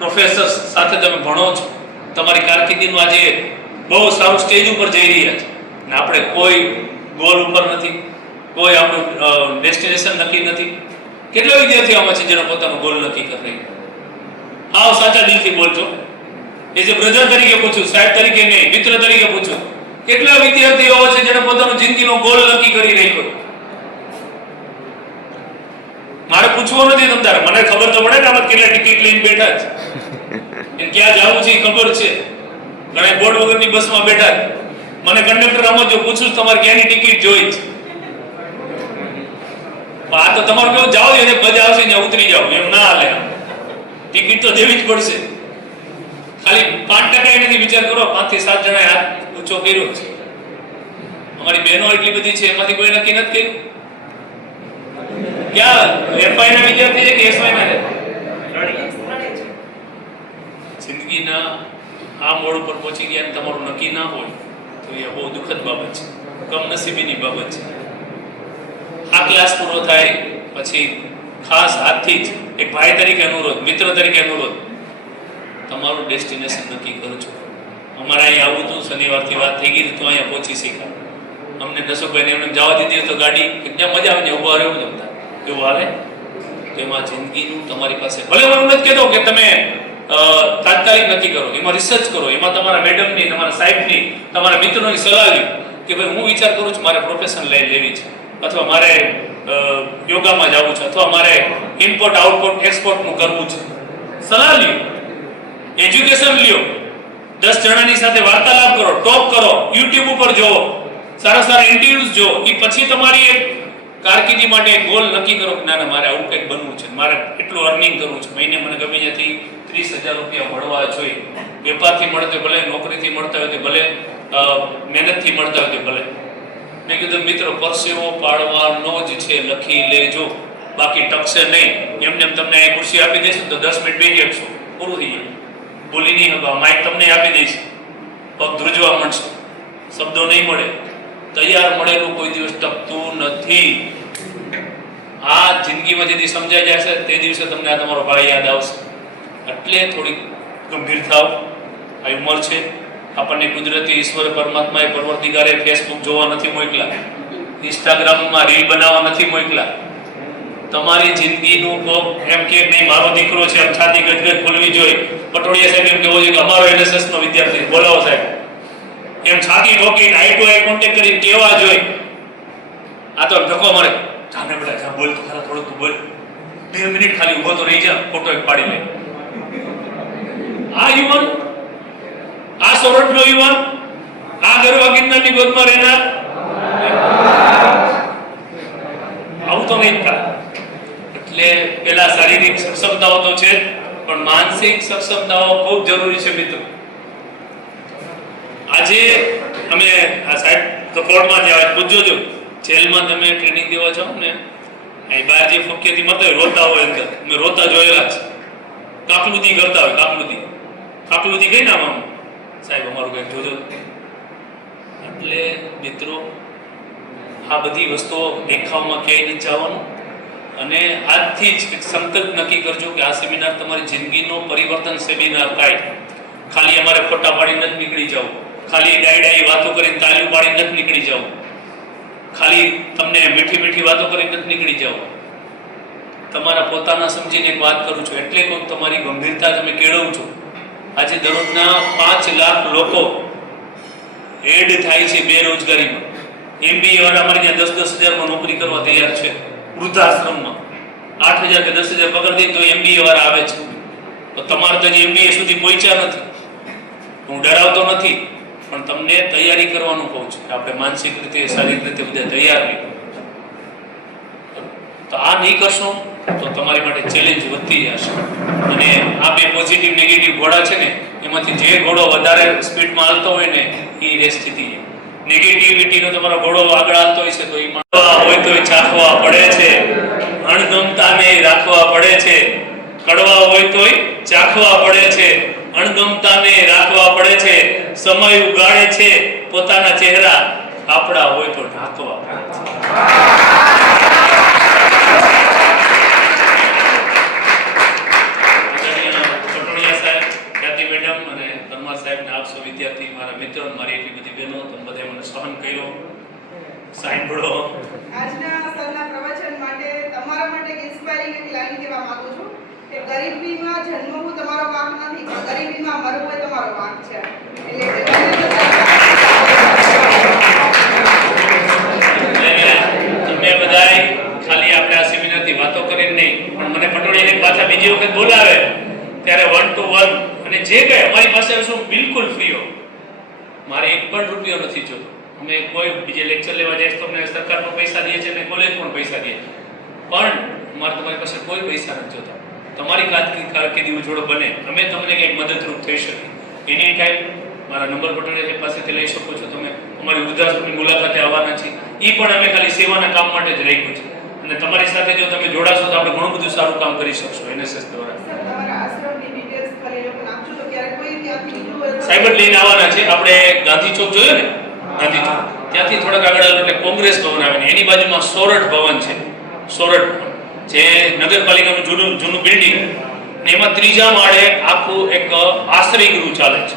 પ્રોફેસર્સ સાથે તમે ભણો છો. તમારી કારકિર્દીનું આજે બહુ સારું સ્ટેજ ઉપર જઈ રહ્યા છે. ને આપણે કોઈ ગોલ ઉપર નથી, કોઈ આપણું ડેસ્ટિનેશન નક્કી નથી. કેટલા વિદ્યાર્થીઓ આમાં છે જેનો પોતાનો ગોલ નક્કી કરી રહ્યા? આવ સાચા દિલથી બોલજો. એ જે બ્રધર તરીકે પૂછું, સાહેબ તરીકે નહીં, મિત્ર તરીકે પૂછું, કેટલા વિદ્યાર્થીઓ છે જેને પોતાનો જિંદગીનો ગોલ નક્કી કરી રહ્યો? મારે પૂછવું નથી તમારે, મને ખબર તો પડે ને આમાં કેટલા ટિકિટ લઈને બેઠા છે, એને ક્યાં જવું છે ખબર છે. ઘણા બોર્ડ વગરની બસમાં બેઠા છે. મને કંડક્ટર આમ જો પૂછું તમારે ક્યાંની ટિકિટ જોઈ છે, આ તો તમારું કેવું જાવ એને મજા આવશે ત્યાં ઉતરી જાવ એમ ના હાલે. ટિકિટ તો દેવી જ પડશે. ખાલી 5% એનાથી વિચાર કરો. 5 થી 7 જણાએ હાથ ઊંચો કર્યો છે. અમારી બહેનો એટલી બધી છે એમાંથી કોઈ નક્કી નથી કર્યું. ક્યાં એફઆઈ ના વિદ્યાર્થી છે કે એસવાય ના છે? જિંદગીના આ મોડ ઉપર પહોંચી ગયા અને તમારું નક્કી ના હોય તો એ બહુ દુઃખદ બાબત છે, કમનસીબીની બાબત છે. આ ક્લાસ પૂરો થાય પછી ખાસ હાથથી જ એક ભાઈ તરીકે અનુરોધ, મિત્ર તરીકે અનુરોધ, તમારું ડેસ્ટિનેશન નક્કી કરજો. અમારે અહીંયા આવું હતું, શનિવારથી વાત થઈ ગઈ તો અહીંયા પહોંચી શક્યા. અમને નસુભાઈને એમને જવા દીધી તો ગાડી જ્યાં મજા આવે ત્યાં ઊભા રહેવું જમતા એવું હાલે. તો એમાં જિંદગીનું તમારી પાસે ભલે હું નથી કહેતો કે તમે તાત્કાલિક નક્કી કરો, એમાં રિસર્ચ કરો, એમાં તમારા મેડમની, તમારા સાહેબની, તમારા મિત્રોની સલાહ લો કે ભાઈ હું વિચાર કરું છું મારે પ્રોફેશન લઈ લેવી છે, અથવા મારે યોગામાં જવું છે, અથવા મારે ઇમ્પોર્ટ આઉટપોર્ટ એક્સપોર્ટનું કરવું છે. સલાહ લ્યો, એજ્યુકેશન લ્યો, 10 જણાની સાથે વાર્તાલાપ કરો, ટોક કરો, યુટ્યુબ ઉપર જુઓ, સારા સારા ઇન્ટરવ્યુઝ જુઓ. એ પછી તમારી એક કારકિર્દી માટે એક ગોલ નક્કી કરો કે ના મારે આવું કંઈક બનવું છે, મારે એટલું અર્નિંગ કરવું છે, મહિને મને ગમે ત્યાંથી 30,000 રૂપિયા મળવા જોઈએ. વેપારથી મળતો ભલે, નોકરીથી મળતા હોય તો ભલે, મહેનતથી મળતા હોય તો ભલે. મેં કીધું મિત્રો પરસેવો પાડવાનો જ છે, લખી લેજો, બાકી ટકશે નહીં. એમને તમને અહીં ખુરશી આપી દેશું તો 10 મિનિટ બેસી શકશો, પૂરું થઈ ગયું. બોલી નહીં હગા, માઇક તમને આપી દઈશ, પગ ધ્રુજવા મળશે, શબ્દો નહીં મળે. તૈયાર મળેલું કોઈ દિવસ ટકતું નથી. આ જિંદગીમાં જેથી સમજાઈ જશે તે દિવસે તમને આ તમારો ભાઈ યાદ આવશે. એટલે થોડીક ગંભીર થાવ. આ ઉંમર છે, આપણને કુદરતી ઈશ્વર પરમાત્માએ પરવર્તિગારે ફેસબુક જોવા નથી મોકલા, ઇન્સ્ટાગ્રામમાં રીલ બનાવવા નથી મોકલા. તમારી જિંદગીનું એમ કે નહીં મારો દીકરો છે એમ છાતી ગજગજ બોલવી જોઈએ. પટોળિયા સાહેબ એમ કહેવો જોઈએ કે અમારો NSS નો વિદ્યાર્થી, બોલાવો સાહેબ, એમ છાતી ઠોકીને આઈ ટુ આઈ કોન્ટેક્ટ કરીને કહેવા જોઈએ. આ તો ધક્કો મારે, જાને બેટા જા બોલ તો ખરા, થોડું તું બોલ, 2 મિનિટ ખાલી ઊભો તો રહી જા, ફોટો એક પાડી લે. આ યુવાન, આ સોરઠનો યુવાન, આ ગરવા ગિરનારની ગોદમાં રહેનાર, આવું તો નહીં થાય. એટલે પેલા શારીરિક સક્ષમતાઓ તો છે પણ માનસિક સક્ષમતાઓ ખૂબ જરૂરી છે મિત્રો. આજે અમે આ સાહેબ તો કોર્ટમાં જાય પૂછજો, જો જેલમાં તમે ટ્રેનિંગ દેવા જાઓ ને, અહીં બહાર જે ફોકેથી મળતા હોય રોતા હોય અંદર, અમે રોતા જોયેલા છે. કાકલુદી કરતા હોય, કાકલુદી કઈ નામ આમ સાહેબ અમારું કંઈક જોજો. એટલે મિત્રો આ બધી વસ્તુઓ દેખાવમાં ક્યાંય નથી જવાનું. અને આજથી જ એક સંકલ્પ નક્કી કરજો કે આ સેમિનાર તમારી જિંદગીનો પરિવર્તન સેમિનાર થાય. ખાલી અમારે ફોટા પાડીને નથી નીકળી જવું, ખાલી ડાયડાઈ વાતો કરીને તાલીમ પાડીને નથી નીકળી જવું, ખાલી તમને મીઠી મીઠી વાતો કરીને નથી નીકળી જવું. તમારા પોતાના સમજીને એક વાત કરું છું, એટલે કોઈ તમારી ગંભીરતા તમે કેળવું છો. આજે દરરોજના 5 લાખ લોકો એડ થાય છે બેરોજગારીમાં. MBA વાળા અમારે ત્યાં 10-10 હજારમાં નોકરી કરવા તૈયાર છે. વૃદ્ધાશ્રમમાં 8,000 કે 10,000 પગાર દે તો MBA વાળા આવે છે. તો તમારે તો હજી MBA સુધી પહોંચ્યા નથી. હું ડરાવતો નથી, પણ તમને તૈયારી કરવાનું કહું છું કે આપણે માનસિક રીતે શારીરિક રીતે બધા તૈયાર રહીએ. તો આ નહીં કરશો તો તમારી માટે ચેલેન્જ વધતી જશે. અને આ બે પોઝિટિવ નેગેટિવ ઘોડા છે ને, એમાંથી જે ઘોડો વધારે સ્પીડમાં હાલતો હોય ને એ રેસ જીતી જાય. નેગેટિવિટીનો તમારો ઘોડો આગળ હાલતો હોય છે તો એ હોય તો ચાખવા પડે છે, અણગમતાને રાખવા પડે છે. કડવા હોય તોય ચાખવા પડે છે, અણગમતાને રાખવા પડે છે. સમય ઉગાડે છે પોતાના ચહેરા, આપણા હોય તો ઢાંકવા પડે છે. વિદ્યાર્થી મારા મિત્રો મારી એટલી બધી બહેનો તમે બધા મને સહન કર્યો, સાંભળો. આજના સરના પ્રવચન માટે તમારા માટે એક ઇન્સ્પાયરિંગ એક લાઈન કહેવા માંગુ છું કે ગરીબીમાં જન્મવું તમારો વાંક નથી, પણ ગરીબીમાં મરવું એ તમારો વાંક છે. તમે બધાય ખાલી આપણે આ સેમિનારથી વાતો કરીને નહીં, પણ મને પટોળીને પાછા બીજી વખત બોલાવે ત્યારે 1 to 1 અને જે કંઈ અમારી પાસે શું બિલકુલ ફ્રી હો. મારે એક પણ રૂપિયો નથી જોતો. અમે કોઈ બીજે લેક્ચર લેવા જાય તો અમને સરકાર પણ પૈસા દે છે અને કોલેજ પણ પૈસા દે છે, પણ મારે તમારી પાસે કોઈ પૈસા નથી જોતા. તમારી કારકિર્દી ઉજળો બને, અમે તમને કંઈક મદદરૂપ થઈ શકીએ. એની ટાઈમ મારા નંબર પટોળી પાસેથી લઈ શકો છો. તમે અમારી વૃદ્ધાશ્રમની મુલાકાતે આવવાના છે, એ પણ અમે ખાલી સેવાના કામ માટે જ રાખ્યું છે. અને તમારી સાથે જો તમે જોડાશો તો આપણે ઘણું બધું સારું કામ કરી શકશો NSS દ્વારા. સાયબર લઈને આવવાના છે. આપણે ગાંધી ચોક જોયો ને, ગાંધી ચોક ત્યાંથી થોડાક આગળ એટલે કોંગ્રેસ ભવન આવે ને એની બાજુમાં સોરઠ ભવન છે. સોરઠ ભવન જે નગરપાલિકાનું જૂનું બિલ્ડિંગ, ને એમાં 3જા માળે આખું એક આશ્રય ગૃહ ચાલે છે.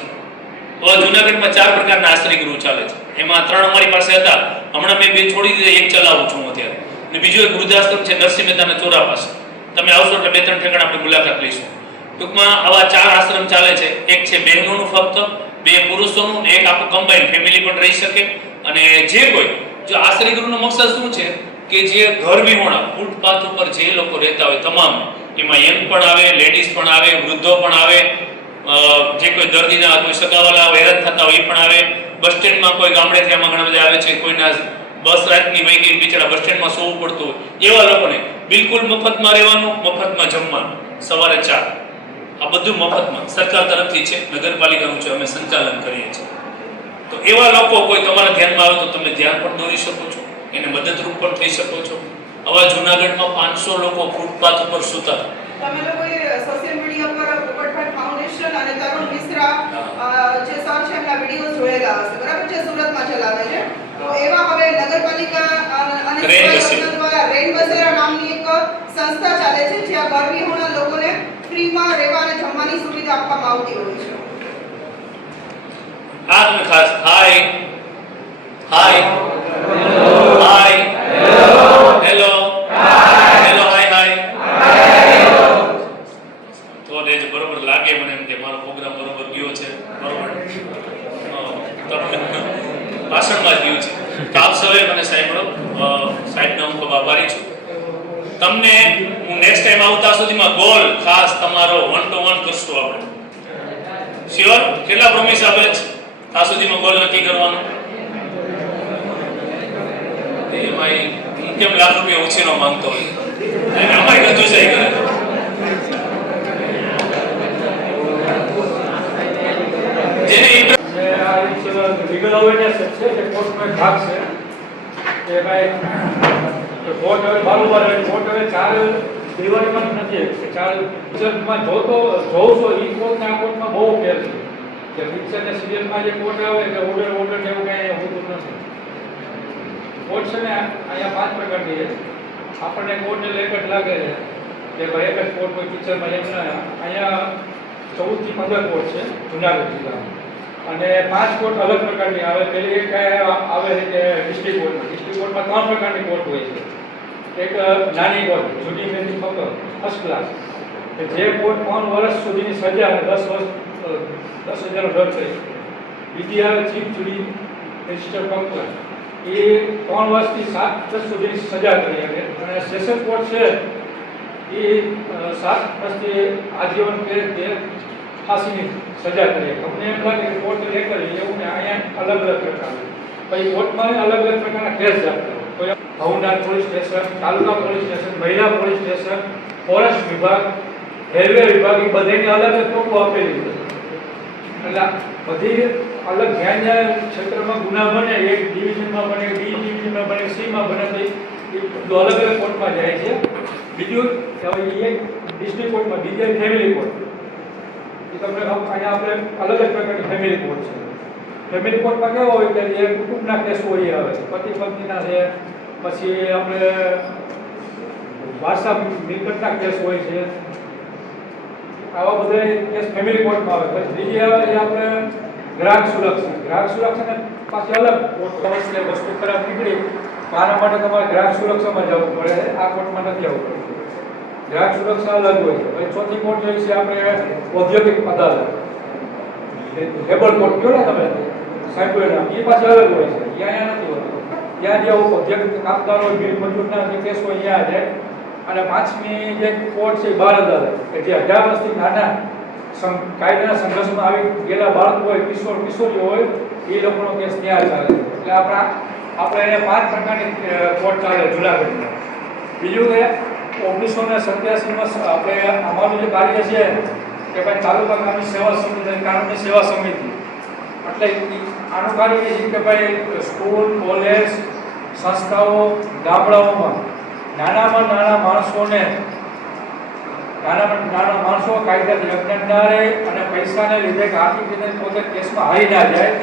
તો જુનાગઢમાં 4 પ્રકારના આશ્રય ગૃહ ચાલે છે. એમાં 3 અમારી પાસે હતા, હમણાં મેં 2 છોડી દીધા, 1 ચલાવું છું અત્યારે. અને બીજું એક વૃદ્ધાશ્રમ છે નરસિંહ મહેતાના ચોરા પાસે. તમે આવશો એટલે 2-3 ઠેકાણા આપણે મુલાકાત લઈશું. ટૂંકમાં આવા 4 આશ્રમ ચાલે છે. એક છે બહેનોનું ફક્ત, 2 પુરુષોનું, એક આખું કમ્બાઈન ફેમિલી પણ રહી શકે. અને જે કોઈ જો આશ્રય ગૃહનો મકસદ શું છે કે જે ઘર વિહોણા ફૂટપાથ ઉપર જે લોકો રહેતા હોય તમામ, એમાં યંગ પણ આવે, લેડીઝ પણ આવે, વૃદ્ધો પણ આવે, જે કોઈ દર્દીના કોઈ સગાવાલા હેરાન થતા હોય એ પણ આવે. બસ સ્ટેન્ડમાં કોઈ ગામડેથી આમાં ઘણા બધા આવે છે, કોઈના બસ રાતની વહી ગઈ બિચારા બસ સ્ટેન્ડમાં સૂવું પડતું હોય, એવા લોકોને બિલકુલ મફતમાં રહેવાનું, મફતમાં જમવાનું, સવારે ચા, આ બધું મફતમાં સરકાર તરફથી છે, નગરપાલિકાનું છે, અમે સંચાલન કરીએ છીએ. તો એવા લોકો કોઈ તમારા ધ્યાનમાં આવે તો તમે ધ્યાન પણ દોરી શકો છો, એને મદદરૂપ પણ થઈ શકો છો. આવા જૂનાગઢમાં 500 લોકો ફૂટપાથ ઉપર સૂતા હતા. તમે લોકોએ સોશિયલ મીડિયા પર પોપટભાઈ ફાઉન્ડેશન અને તરુણ મિશ્રા જે સર છે એમના વિડીયોઝ જોયેલા હશે, બરાબર છે? સુરતમાં ચલાવે છે. તો એવા હવે નગરપાલિકા અને દ્વારા રેન બસેરા નામની એક સંસ્થા ચાલે છે, જ્યાં ગરમીહોણા લોકોને ફ્રીમાં રહેવા અને જમવાની સુવિધા આપવામાં આવતી હોય છે. આ તમે ખાસ હાય હાય હાય હેલો હેલો હાય હાય તો દેજ બરોબર લાગે મને એમ કે મારો પ્રોગ્રામ બરોબર ગયો છે, બરોબર ભાષણમાં જ ગયું છે. તો આપ સૌએ મને સાંભળો, સાહેબનો હું ખૂબ આભારી છું. તમને હું નેક્સ્ટ ટાઈમ આવતા સુધીમાં ગોલ ખાસ તમારો 1 to 1 કરશું આપણે. શ્યોર? કેટલા પ્રોમિસ આપે છે આ સુધીમાં ગોલ નક્કી કરવાનો? એમાં કેમ લાખ રૂપિયા ઉછીનો માંગતો હોય અને અમારી કંજૂસાઈ કરે. જેને લીગલ અવેરનેસ છે કે કોર્ટનો એક ભાગ છે કે ભાઈ કોર્ટ હવે બરોબર કોર્ટ હવે 4 દિવાળીમાં નથી કે 4 પિક્ચરમાં જોઉં છો એ કોર્ટને આ કોર્ટમાં બહુ ફેર છે. કે પિક્ચર ને સિરિયલમાં જે કોર્ટ આવે એટલે ઓર્ડર જેવું કાંઈ હોતું નથી. કોર્ટ છે ને અહીંયા 5 પ્રકારની છે. આપણને કોર્ટ એક જ લાગે છે કે ભાઈ એક જ કોર્ટ કોઈ પિક્ચરમાં એમ ના અહીંયા 14 થી 15 કોર્ટ છે જુનાગઢ જિલ્લામાં અને 5 કોર્ટ અલગ પ્રકારની આવે. પેલી એક આવે છે કે ડિસ્ટ્રિક્ટ કોર્ટમાં 3 પ્રકારની કોર્ટ હોય છે. એક નાની કોર્ટ જુદી મેથી ફક્ત ફર્સ્ટ ક્લાસ કે જે કોર્ટ 3 વર્ષ સુધીની સજા અને 10,000 દંડ છે. બીજી આવે ચીફ જુડી મેજિસ્ટ્રેટ કંપની એ 3 વર્ષથી 7 વર્ષ સુધીની સજા કરી શકે અને સેશન કોર્ટ છે એ 7 વર્ષથી આજીવન કે ફાંસીની સજા કરી. તમને એમ લાગે કે કોર્ટ એ કરી એવું ને અહીંયા અલગ અલગ પ્રકાર પછી કોર્ટમાં અલગ અલગ પ્રકારના કેસ આપતા હોય. ભવનાથ પોલીસ સ્ટેશન, તાલુકા પોલીસ સ્ટેશન, મહિલા પોલીસ સ્ટેશન, ફોરેસ્ટ વિભાગ, રેલવે વિભાગ એ બધાની અલગ અલગ ટોકો આપેલી હોય. એટલે બધી અલગ જ્યાં જ્યાં ક્ષેત્રમાં ગુના બને એક ડિવિઝનમાં બને, ડી ડિવિઝનમાં બને, સીમાં બને તો એ અલગ અલગ કોર્ટમાં જાય છે. બીજું એક ડિસ્ટ્રિક્ટ કોર્ટમાં, બીજા ફેમિલી કોર્ટ એ તમને અહીંયા આપણે અલગ જ પ્રકારની ફેમિલી કોર્ટ છે. ફેમિલી કોર્ટમાં કેવો હોય કે જે કુટુંબના કેસો હોય આવે છે, પતિ પત્નીના છે, પછી આપણે વારસા મિલકતના કેસ હોય છે, આવા બધા કેસ ફેમિલી કોર્ટમાં આવે. પછી બીજી આવે એ આપણે ગ્રાહક સુરક્ષા પાછી અલગ કોર્ટ છે. વસ્તુ ખરાબ નીકળી તો આના માટે તમારે ગ્રાહક સુરક્ષામાં જવું પડે, આ કોર્ટમાં નથી આવવું પડતું. ગ્રાહક સુરક્ષા અલગ હોય છે. પછી ચોથી કોર્ટ હોય છે આપણે ઔદ્યોગિક અદાલત, લેબર કોર્ટ કહો ને તમે સાંભળ્યું નામ, એ પાછી અલગ હોય છે. અહીંયા નથી હોતું. ત્યાં જે ઔદ્યોગિક કામદારો બિલ મંજૂરના જે કેસ હોય ત્યાં જાય. અને પાંચમી જે કોર્ટ છે બાળ અદાલત કે જે 18 વર્ષથી નાના કાયદાના સંઘર્ષમાં આવી ગયેલા બાળકો હોય, કિશોરીઓ હોય એ લોકોનો કેસ ત્યાં ચાલે. એટલે આપણે એને 5 પ્રકારની કોર્ટ ચાલે જુનાગઢમાં. બીજું કે 1987માં આપણે અમારું જે કાર્ય છે કે ભાઈ તાલુકા કાનૂની સેવા સમિતિ, કાનૂની સેવા સમિતિ એટલે આનું કાર્ય એ છે કે ભાઈ સ્કૂલ, કોલેજ, સંસ્થાઓ, ગામડાઓમાં નાનામાં નાના માણસો કાયદાથી અજ્ઞાન ના રહે અને પૈસાને લીધે કે આર્થિક રીતે પોતે કેસમાં હારી ના જાય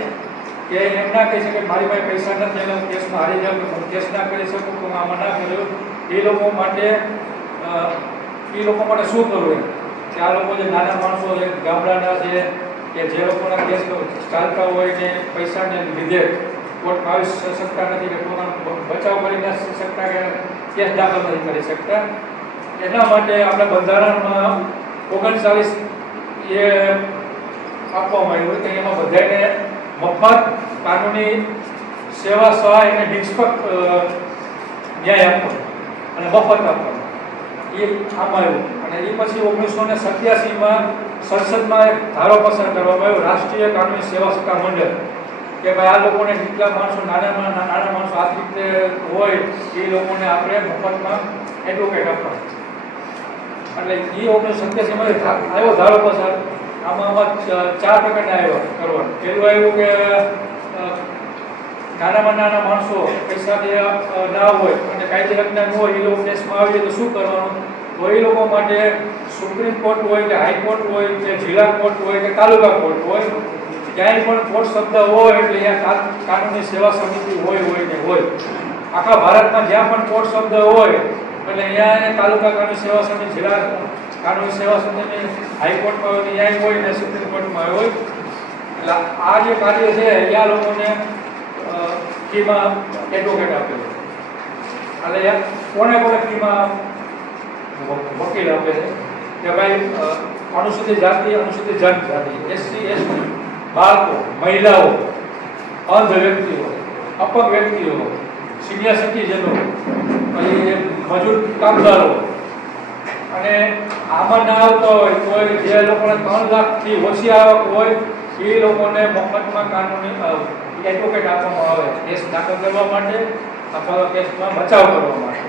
કે એમ ના કહી શકે મારી પાસે પૈસા નથી એટલે હું કેસમાં હારી જાઉં કે હું કેસ ના કરી શકું તો આમાં ના કર્યું. એ લોકો માટે શું કરવું કે આ લોકો જે નાના માણસો છે ગામડાના છે કે જે લોકોના કેસ ચાલતા હોય ને પૈસાને લીધે કોર્ટમાં આવી શકતા નથી કે પોતાનો બચાવ કરી ના શકતા કે કેસ દાખલ નથી કરી શકતા, એના માટે આપણે બંધારણમાં 39 એ આપવામાં આવ્યું હોય કે એમાં બધાને મફત કાનૂની સેવા સહાય અને નિષ્પક્ષ ન્યાય આપવાનો અને મફત આપવાનો એ આમાં આવ્યું. અને એ પછી 1987માં સંસદમાં એક ધારો પસાર કરવામાં આવ્યો, રાષ્ટ્રીય કાનૂની સેવા સત્તા મંડળ કે ભાઈ આ લોકોને જેટલા માણસો નાના માણસો આર્થિક રીતે હોય એ લોકોને આપણે મફતમાં એડવોકેટ આપવા. એટલે એ 1987માં આવ્યો ધારો પસાર. આમાં 4 પ્રકારના આવ્યા કરવાનું. પહેલું આવ્યું કે નાના માણસો પૈસા ના હોય અને કાયદે અજ્ઞાન હોય એ લોકો કેસમાં આવીએ તો શું કરવાનું? તો એ લોકો માટે સુપ્રીમ કોર્ટ હોય કે હાઈકોર્ટ હોય કે જિલ્લા કોર્ટ હોય કે તાલુકા કોર્ટ હોય, ક્યાંય પણ કોર્ટ શબ્દ હોય એટલે અહીંયા કાનૂની સેવા સમિતિ હોય ને હોય. આખા ભારતમાં જ્યાં પણ કોર્ટ શબ્દ હોય એટલે અહીંયા તાલુકા કાનૂની સેવા સમિતિ, જિલ્લા કાનૂની સેવા સમિતિ, હાઈકોર્ટમાં હોય ત્યાં હોય ને સુપ્રીમ કોર્ટમાં હોય. એટલે આ જે કાર્ય છે અહીંયા લોકોને ફીમાં એડવોકેટ આપેલું. એટલે કોને ફીમાં વકીલ આપે છે કે ભાઈ અનુસૂચિત જાતિ, અનુસૂચિત જનજાતિ, એસસી, એસટી, બાળકો, મહિલાઓ, અંધ વ્યક્તિઓ, અપંગ વ્યક્તિઓ, સિનિયર સિટીઝનો, પછી મજૂર કામદારો અને આમાં ના આવતા હોય કોઈ જે લોકોને 3 લાખથી ઓછી આવક હોય એ લોકોને મફતમાં કાનૂની એડવોકેટ આપવામાં આવે કેસ દાખલ કરવા માટે અથવા કેસમાં બચાવ કરવા માટે.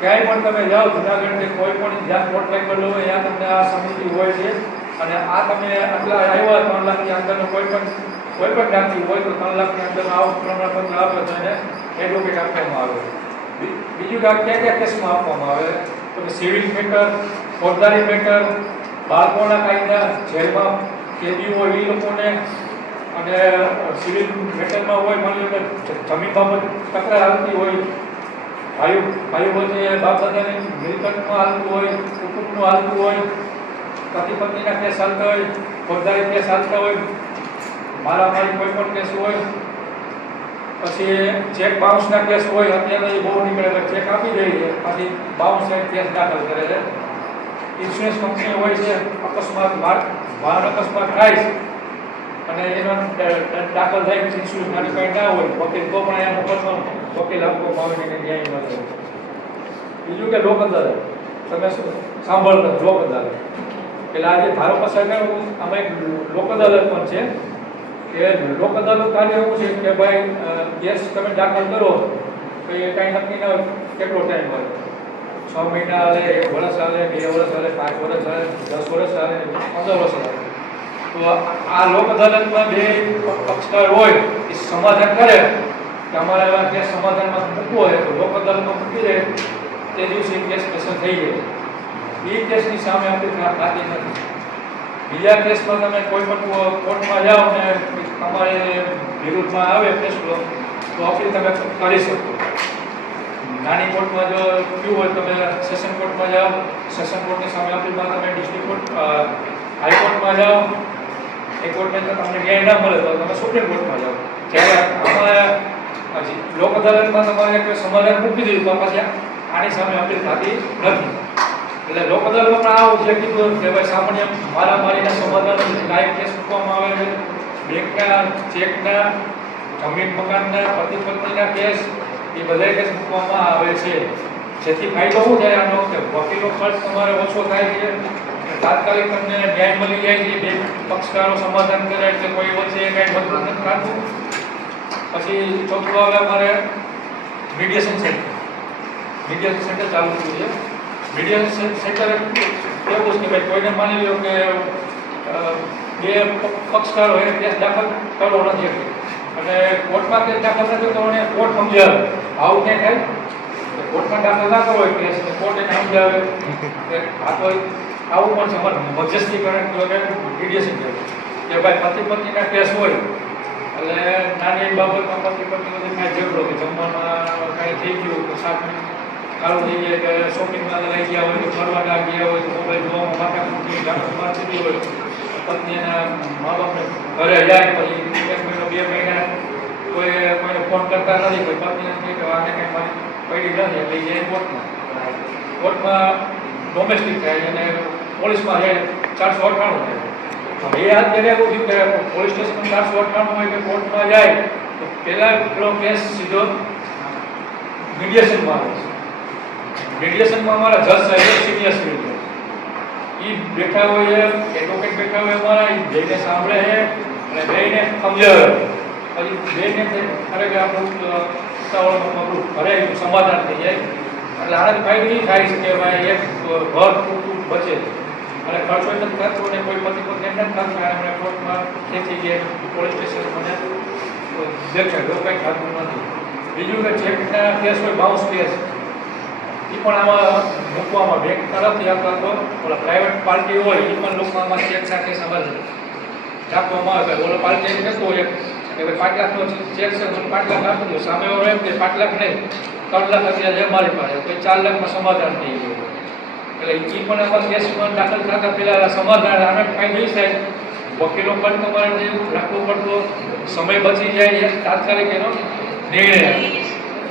ક્યાંય પણ તમે જાઓ જુનાગઢની કોઈ પણ જ્યાં કોર્ટ લાગેલો હોય ત્યાં તમને આ સમિતિ હોય છે. અને આ તમે આટલા આવ્યા 3 લાખની અંદરનો કોઈ પણ જ્ઞાતિ હોય તો 3 લાખની અંદરનો આવું પ્રમાણપત્ર આપે તો એને એડવોકેટ આપવામાં આવે. બીજું કે કયા કેસમાં આપવામાં આવે તો કે સિવિલ મેટર, ફોજદારી મેટર, બાળકોના કાયદા, જેલમાં કેદીઓ હોય એ લોકોને, અને સિવિલ મેટરમાં હોય માની લો કે જમીન બાબત તકરાર આવતી હોય ભાઈઓ વચ્ચે બાપ દાદાની મિલકતનું હાલતું હોય, કુટુંબનું હાલતું હોય, પતિ પત્નીના કેસ ચાલતા હોય, ફોજદારી કેસ ચાલતા હોય, મારામારી કોઈ પણ કેસ હોય, પછી ચેક બાઉન્સના કેસ હોય. અત્યારે એ બહુ નીકળે, ચેક આપી દે છે પછી બાઉન્સ કેસ દાખલ કરે છે. ઇન્સ્યોરન્સ કંપની હોય છે, અકસ્માત વાહન અકસ્માત થાય અને એનો દાખલ થાય ઇન્સ્યોરન્સ મારી પાસે ના હોય વકીલ તો પણ એનો મફતમાં વકીલ આપવામાં આવે ને ન્યાય મળે. બીજું કે લોક અદાલત, તમે શું સાંભળતા લોક અદાલત, એટલે આજે ધારો કે સરકાર આમાં એક લોક અદાલત પણ છે કે લોક અદાલત કાર્ય એવું છે કે ભાઈ કેસ તમે દાખલ કરો તો એ કાંઈ નક્કી ના હોય કેટલો ટાઈમ હોય, 6 મહિના હાલે, 1 વર્ષ હાલે, 2 વર્ષ હાલે, 5 વર્ષ હાલે, 10 વર્ષ હાલે, 15 વર્ષ હાલે. તો આ લોક અદાલતમાં બે પક્ષકાર હોય એ સમાધાન કરે કે અમારે આ કેસ સમાધાનમાં મૂકવો હોય તો લોક અદાલતમાં મૂકી દે, તે દિવસે કેસ પસંદ થઈ જાય. એ કેસની સામે આપણી ખાતી નથી. બીજા કેસમાં તમે કોઈ પણ કોર્ટમાં જાઓ ને તમારે વિરુદ્ધમાં આવે ફેસલો તો અપીલ તમે કરી શકો. નાની કોર્ટમાં જો થયું હોય તમે સેશન કોર્ટમાં જાઓ, સેશન કોર્ટની સામે અપીલમાં તમે ડિસ્ટ્રિક્ટ કોર્ટ હાઈકોર્ટમાં જાઓ, એ કોર્ટને તમને ન્યાય ના મળે તો તમે સુપ્રીમ કોર્ટમાં જાઓ. જ્યારે આમાં લોક અદાલતમાં તમારે કોઈ સમાધાન મૂકી દીધું તો પછી આની સામે અપીલ થતી નથી. એટલે લોક અદાલતમાં પણ આવું છે કીધું કે ભાઈ સામાન્ય મારામારીના સમાધાન લાઈવ કેસ મૂકવામાં આવે છે, બેંકના, ચેકના, જમીન મકાનના, પતિ પત્નીના કેસ, એ બધા કેસ મૂકવામાં આવે છે. જેથી ફાયદો શું થાય આનો કે વકીલો ખર્ચ તમારે ઓછો થાય છે, તાત્કાલિક તમને ન્યાય મળી જાય છે, બે પક્ષકારો સમાધાન કરે એટલે કોઈ વચ્ચે કાંઈ મતભેદ નથી થતું. પછી ચોથું આવે અમારે મીડિયેશન સેન્ટર. મીડિયેશન સેન્ટર ચાલુ થયું છે. મીડિયેશન સેન્ટર એવું છે કે ભાઈ કોઈને માની લો કે બે પક્ષકારો એને કેસ દાખલ કરવો નથી અને કોર્ટમાં કેસ દાખલ નથી તો એને કોર્ટ સમજાવે આવું ક્યાં થાય. કોર્ટમાં દાખલ ના કરવો હોય કેસ કોર્ટ એને સમજાવે કે આ તો આવું પણ છે. અમારે મધ્યસ્થીકરણ મીડિયેશન કહેવાય કે ભાઈ પતિ પત્નીના કેસ હોય એટલે નાની બાબતમાં પતિ પત્ની વચ્ચે કાંઈ ઝઘડો કે જમવામાં કાંઈ થઈ ગયું કે શાક કાળું થઈ જાય કે શોપિંગમાં લઈ ગયા હોય કે ફરવા ના ગયા હોય તો મોબાઈલ જોવામાં માથાકૂટની ગાંઠમાં થતી હોય, પત્ની એના મા બાપને ઘરે જાય પછી 1 મહિનો 2 મહિના કોઈને ફોન કરતા નથી, કોઈ પત્નીને કહે કે આને કંઈ મારી પડી નથી એટલે જાય કોર્ટમાં ડોમેસ્ટિક થાય અને પોલીસમાં જાય 498 થાય. હવે એ અત્યારે એવું થયું કે પોલીસ સ્ટેશનમાં 498 હોય કે કોર્ટમાં જાય તો પહેલાં પેલો કેસ સીધો મીડિયેશનમાં આવે છે. મીડિયેશનમાં અમારા જજ સાહેબ સિનિયર સિવિલ એ બેઠા હોય, એડવોકેટ બેઠા હોય અમારા, એ બેને સાંભળે છે અને બેને સમજાવે પછી બેને ખરેખર આપણું આપણું ઘરે સમાધાન થઈ જાય. એટલે આનાથી ફાયદો એ થાય છે કે ભાઈ એક ઘર પૂરતું બચે અને ખર્ચો નથી થતો અને કોઈ પતિ પત્ની નથી થતું. એમણે કોર્ટમાં ખેંચી ગયા પોલીસ સ્ટેશન મને દેખાય એવું કંઈ થતું નથી. બીજું કે ચેકના કેસ હોય, બાઉન્સ કેસ, એ પણ આમાં મૂકવામાં બેંક તરફથી અથવા તો ઓલા પ્રાઇવેટ પાર્ટી હોય એ પણ લોકો આમાં ચેક સાથે સંબંધ રાખવામાં આવે. ઓલો પાર્ટી એમ કહેતો હોય કે ભાઈ 5 લાખનો ચેક છે મને 5 લાખ આપી દો, સામે વાળો એમ કે 5 લાખ નહીં 3 લાખ અત્યારે મારી પાસે, તો 4 લાખમાં સમાધાન થઈ ગયું. એટલે એ પણ અમારા કેસમાં દાખલ થતા પહેલાં સમાધાન આને કાંઈ નહીં થાય, વકીલો પણ તમારે રાખવો પડતો, સમય બચી જાય છે, તાત્કાલિક એનો નિર્ણય.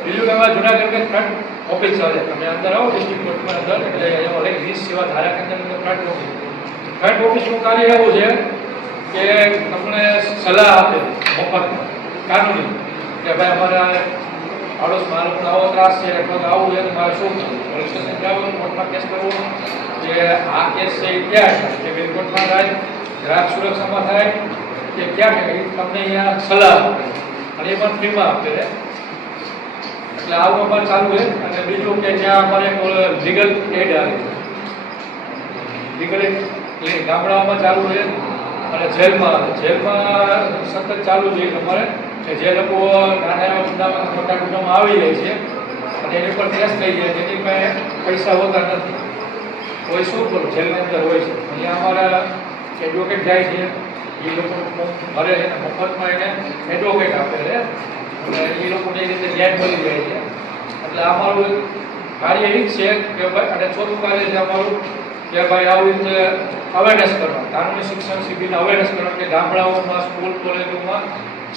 બીજું કે અમારા જુનાગઢ ફ્રન્ટ ઓફિસ ચાલે, તમે અંદર આવો ડિસ્ટ્રિક્ટ કોર્ટમાં અંદર એટલે એમાં 20 સેવા ધારા કેન્દ્ર ફ્રન્ટ ઓફિસ. ફ્રન્ટ ઓફિસનું કાર્ય એવું છે કે તમને સલાહ આપે મફતમાં કાનૂની કે ભાઈ અમારા આડોશમાં આવો ત્રાસ છે અથવા તો આવું છે તો મારે શું કરવું, પોલીસ સ્ટેશન જવું, કોર્ટમાં કેસ કરવો, કે આ કેસ છે એ ક્યાં છે કે બેન કોર્ટમાં થાય, ગ્રાહક સુરક્ષામાં થાય કે ક્યાં કે તમને અહીંયા સલાહ આપે અને એ પણ ફ્રીમાં આપે. એટલે આવું અમારે ચાલુ છે. અને બીજું કે જ્યાં અમારે લીગલ એડ આવે, લીગલ એડ ગામડાઓમાં ચાલુ છે અને જેલમાં સતત ચાલુ છે અમારે કે જે લોકો નાના ગુનામાં મોટા ગુનામાં આવી જાય છે અને એની પર કેસ થઈ જાય જેની પાસે પૈસા હોતા નથી, કોઈ શું કરું જેલની અંદર હોય છે, અહીંયા અમારા એડવોકેટ જાય છે, એ લોકો ભરે છે ને મફતમાં એને એડવોકેટ આપે છે અને એ લોકોને એ રીતે ન્યાય મળી જાય છે. એટલે અમારું કાર્ય એ જ છે કે ભાઈ, અને ચોથું કાર્ય છે અમારું કે ભાઈ આવી રીતે અવેરનેસ કરવા, કાનૂની શિક્ષણ શિબિરને અવેરનેસ કરવા કે ગામડાઓમાં સ્કૂલ કોલેજોમાં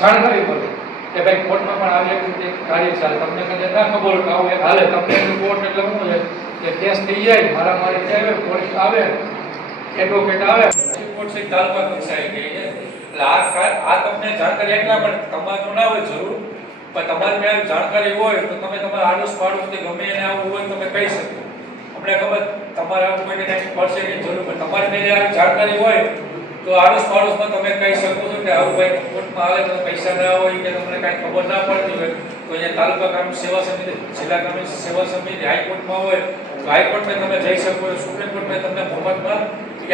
જાણકારી મળે કે ભાઈ કોર્ટમાં પણ આવી રીતે કાર્ય ચાલે. તમને કદાચ ના ખબર હોય કે આવું એક હાલે, તમને કોર્ટ એટલે શું છે કે કેસ થઈ જાય, મારામારી થાય, પોલીસ આવે, એડવોકેટ આવે, કોર્ટ છે તાલુકા કક્ષાએ ગઈ છે. એટલે આ તમને જાણકારી એટલા પણ તમારું ના હોય જરૂર, પણ તમારી પાસે જાણકારી હોય તો તમે તમારા આડોશ પાડોશથી ગમે એને આવું હોય તમે કહી શકો. અમને ખબર તમારે આવું કોઈને કંઈક પડશે કે જરૂર, પણ તમારી પાસે આવી જાણકારી હોય તો આડોશ પાડોશમાં તમે કહી શકો છો કે આવું ભાઈ કોર્ટમાં આવે તો પૈસા ના હોય કે તમને કાંઈ ખબર ના પડતી હોય તો અહીંયા તાલુકા કાનૂની સેવા સમિતિ, જિલ્લા કાનૂની સેવા સમિતિ, હાઈકોર્ટમાં હોય તો હાઈકોર્ટમાં તમે જઈ શકો છો. સુપ્રીમ કોર્ટમાં તમને મોહમ્મદમાં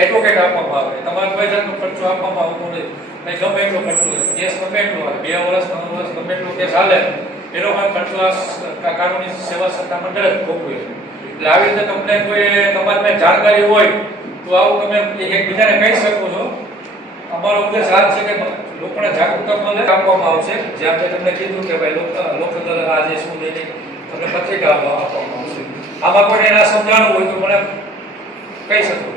એડવોકેટ આપવામાં આવે, તમારે કોઈ જાતનો ખર્ચો આપવામાં આવતો નથી. નહીં ગમે એટલો ખર્ચો કેસ ગમે એટલો હોય, 2 વર્ષ 3 વર્ષ ગમે એટલો કેસ હાલે, એનો પણ ખર્ચો આ કાનૂની સેવા સત્તા મંડળ જ ભોગવે. એટલે આવી રીતે તમને કોઈ તમારી પાસે જાણકારી હોય તો આવું તમે એકબીજાને કહી શકો છો. અમારો ઉદ્દેશ આ છે કે લોકોને જાગૃતતા મળે, આપવામાં આવશે. જ્યાં મેં તમને કીધું કે ભાઈ લોકતંત્ર આજે શું છે તમને પત્રિકા આપવામાં આવશે. આમાં કોઈ એના સમજાવવું હોય તો મને કહી શકો.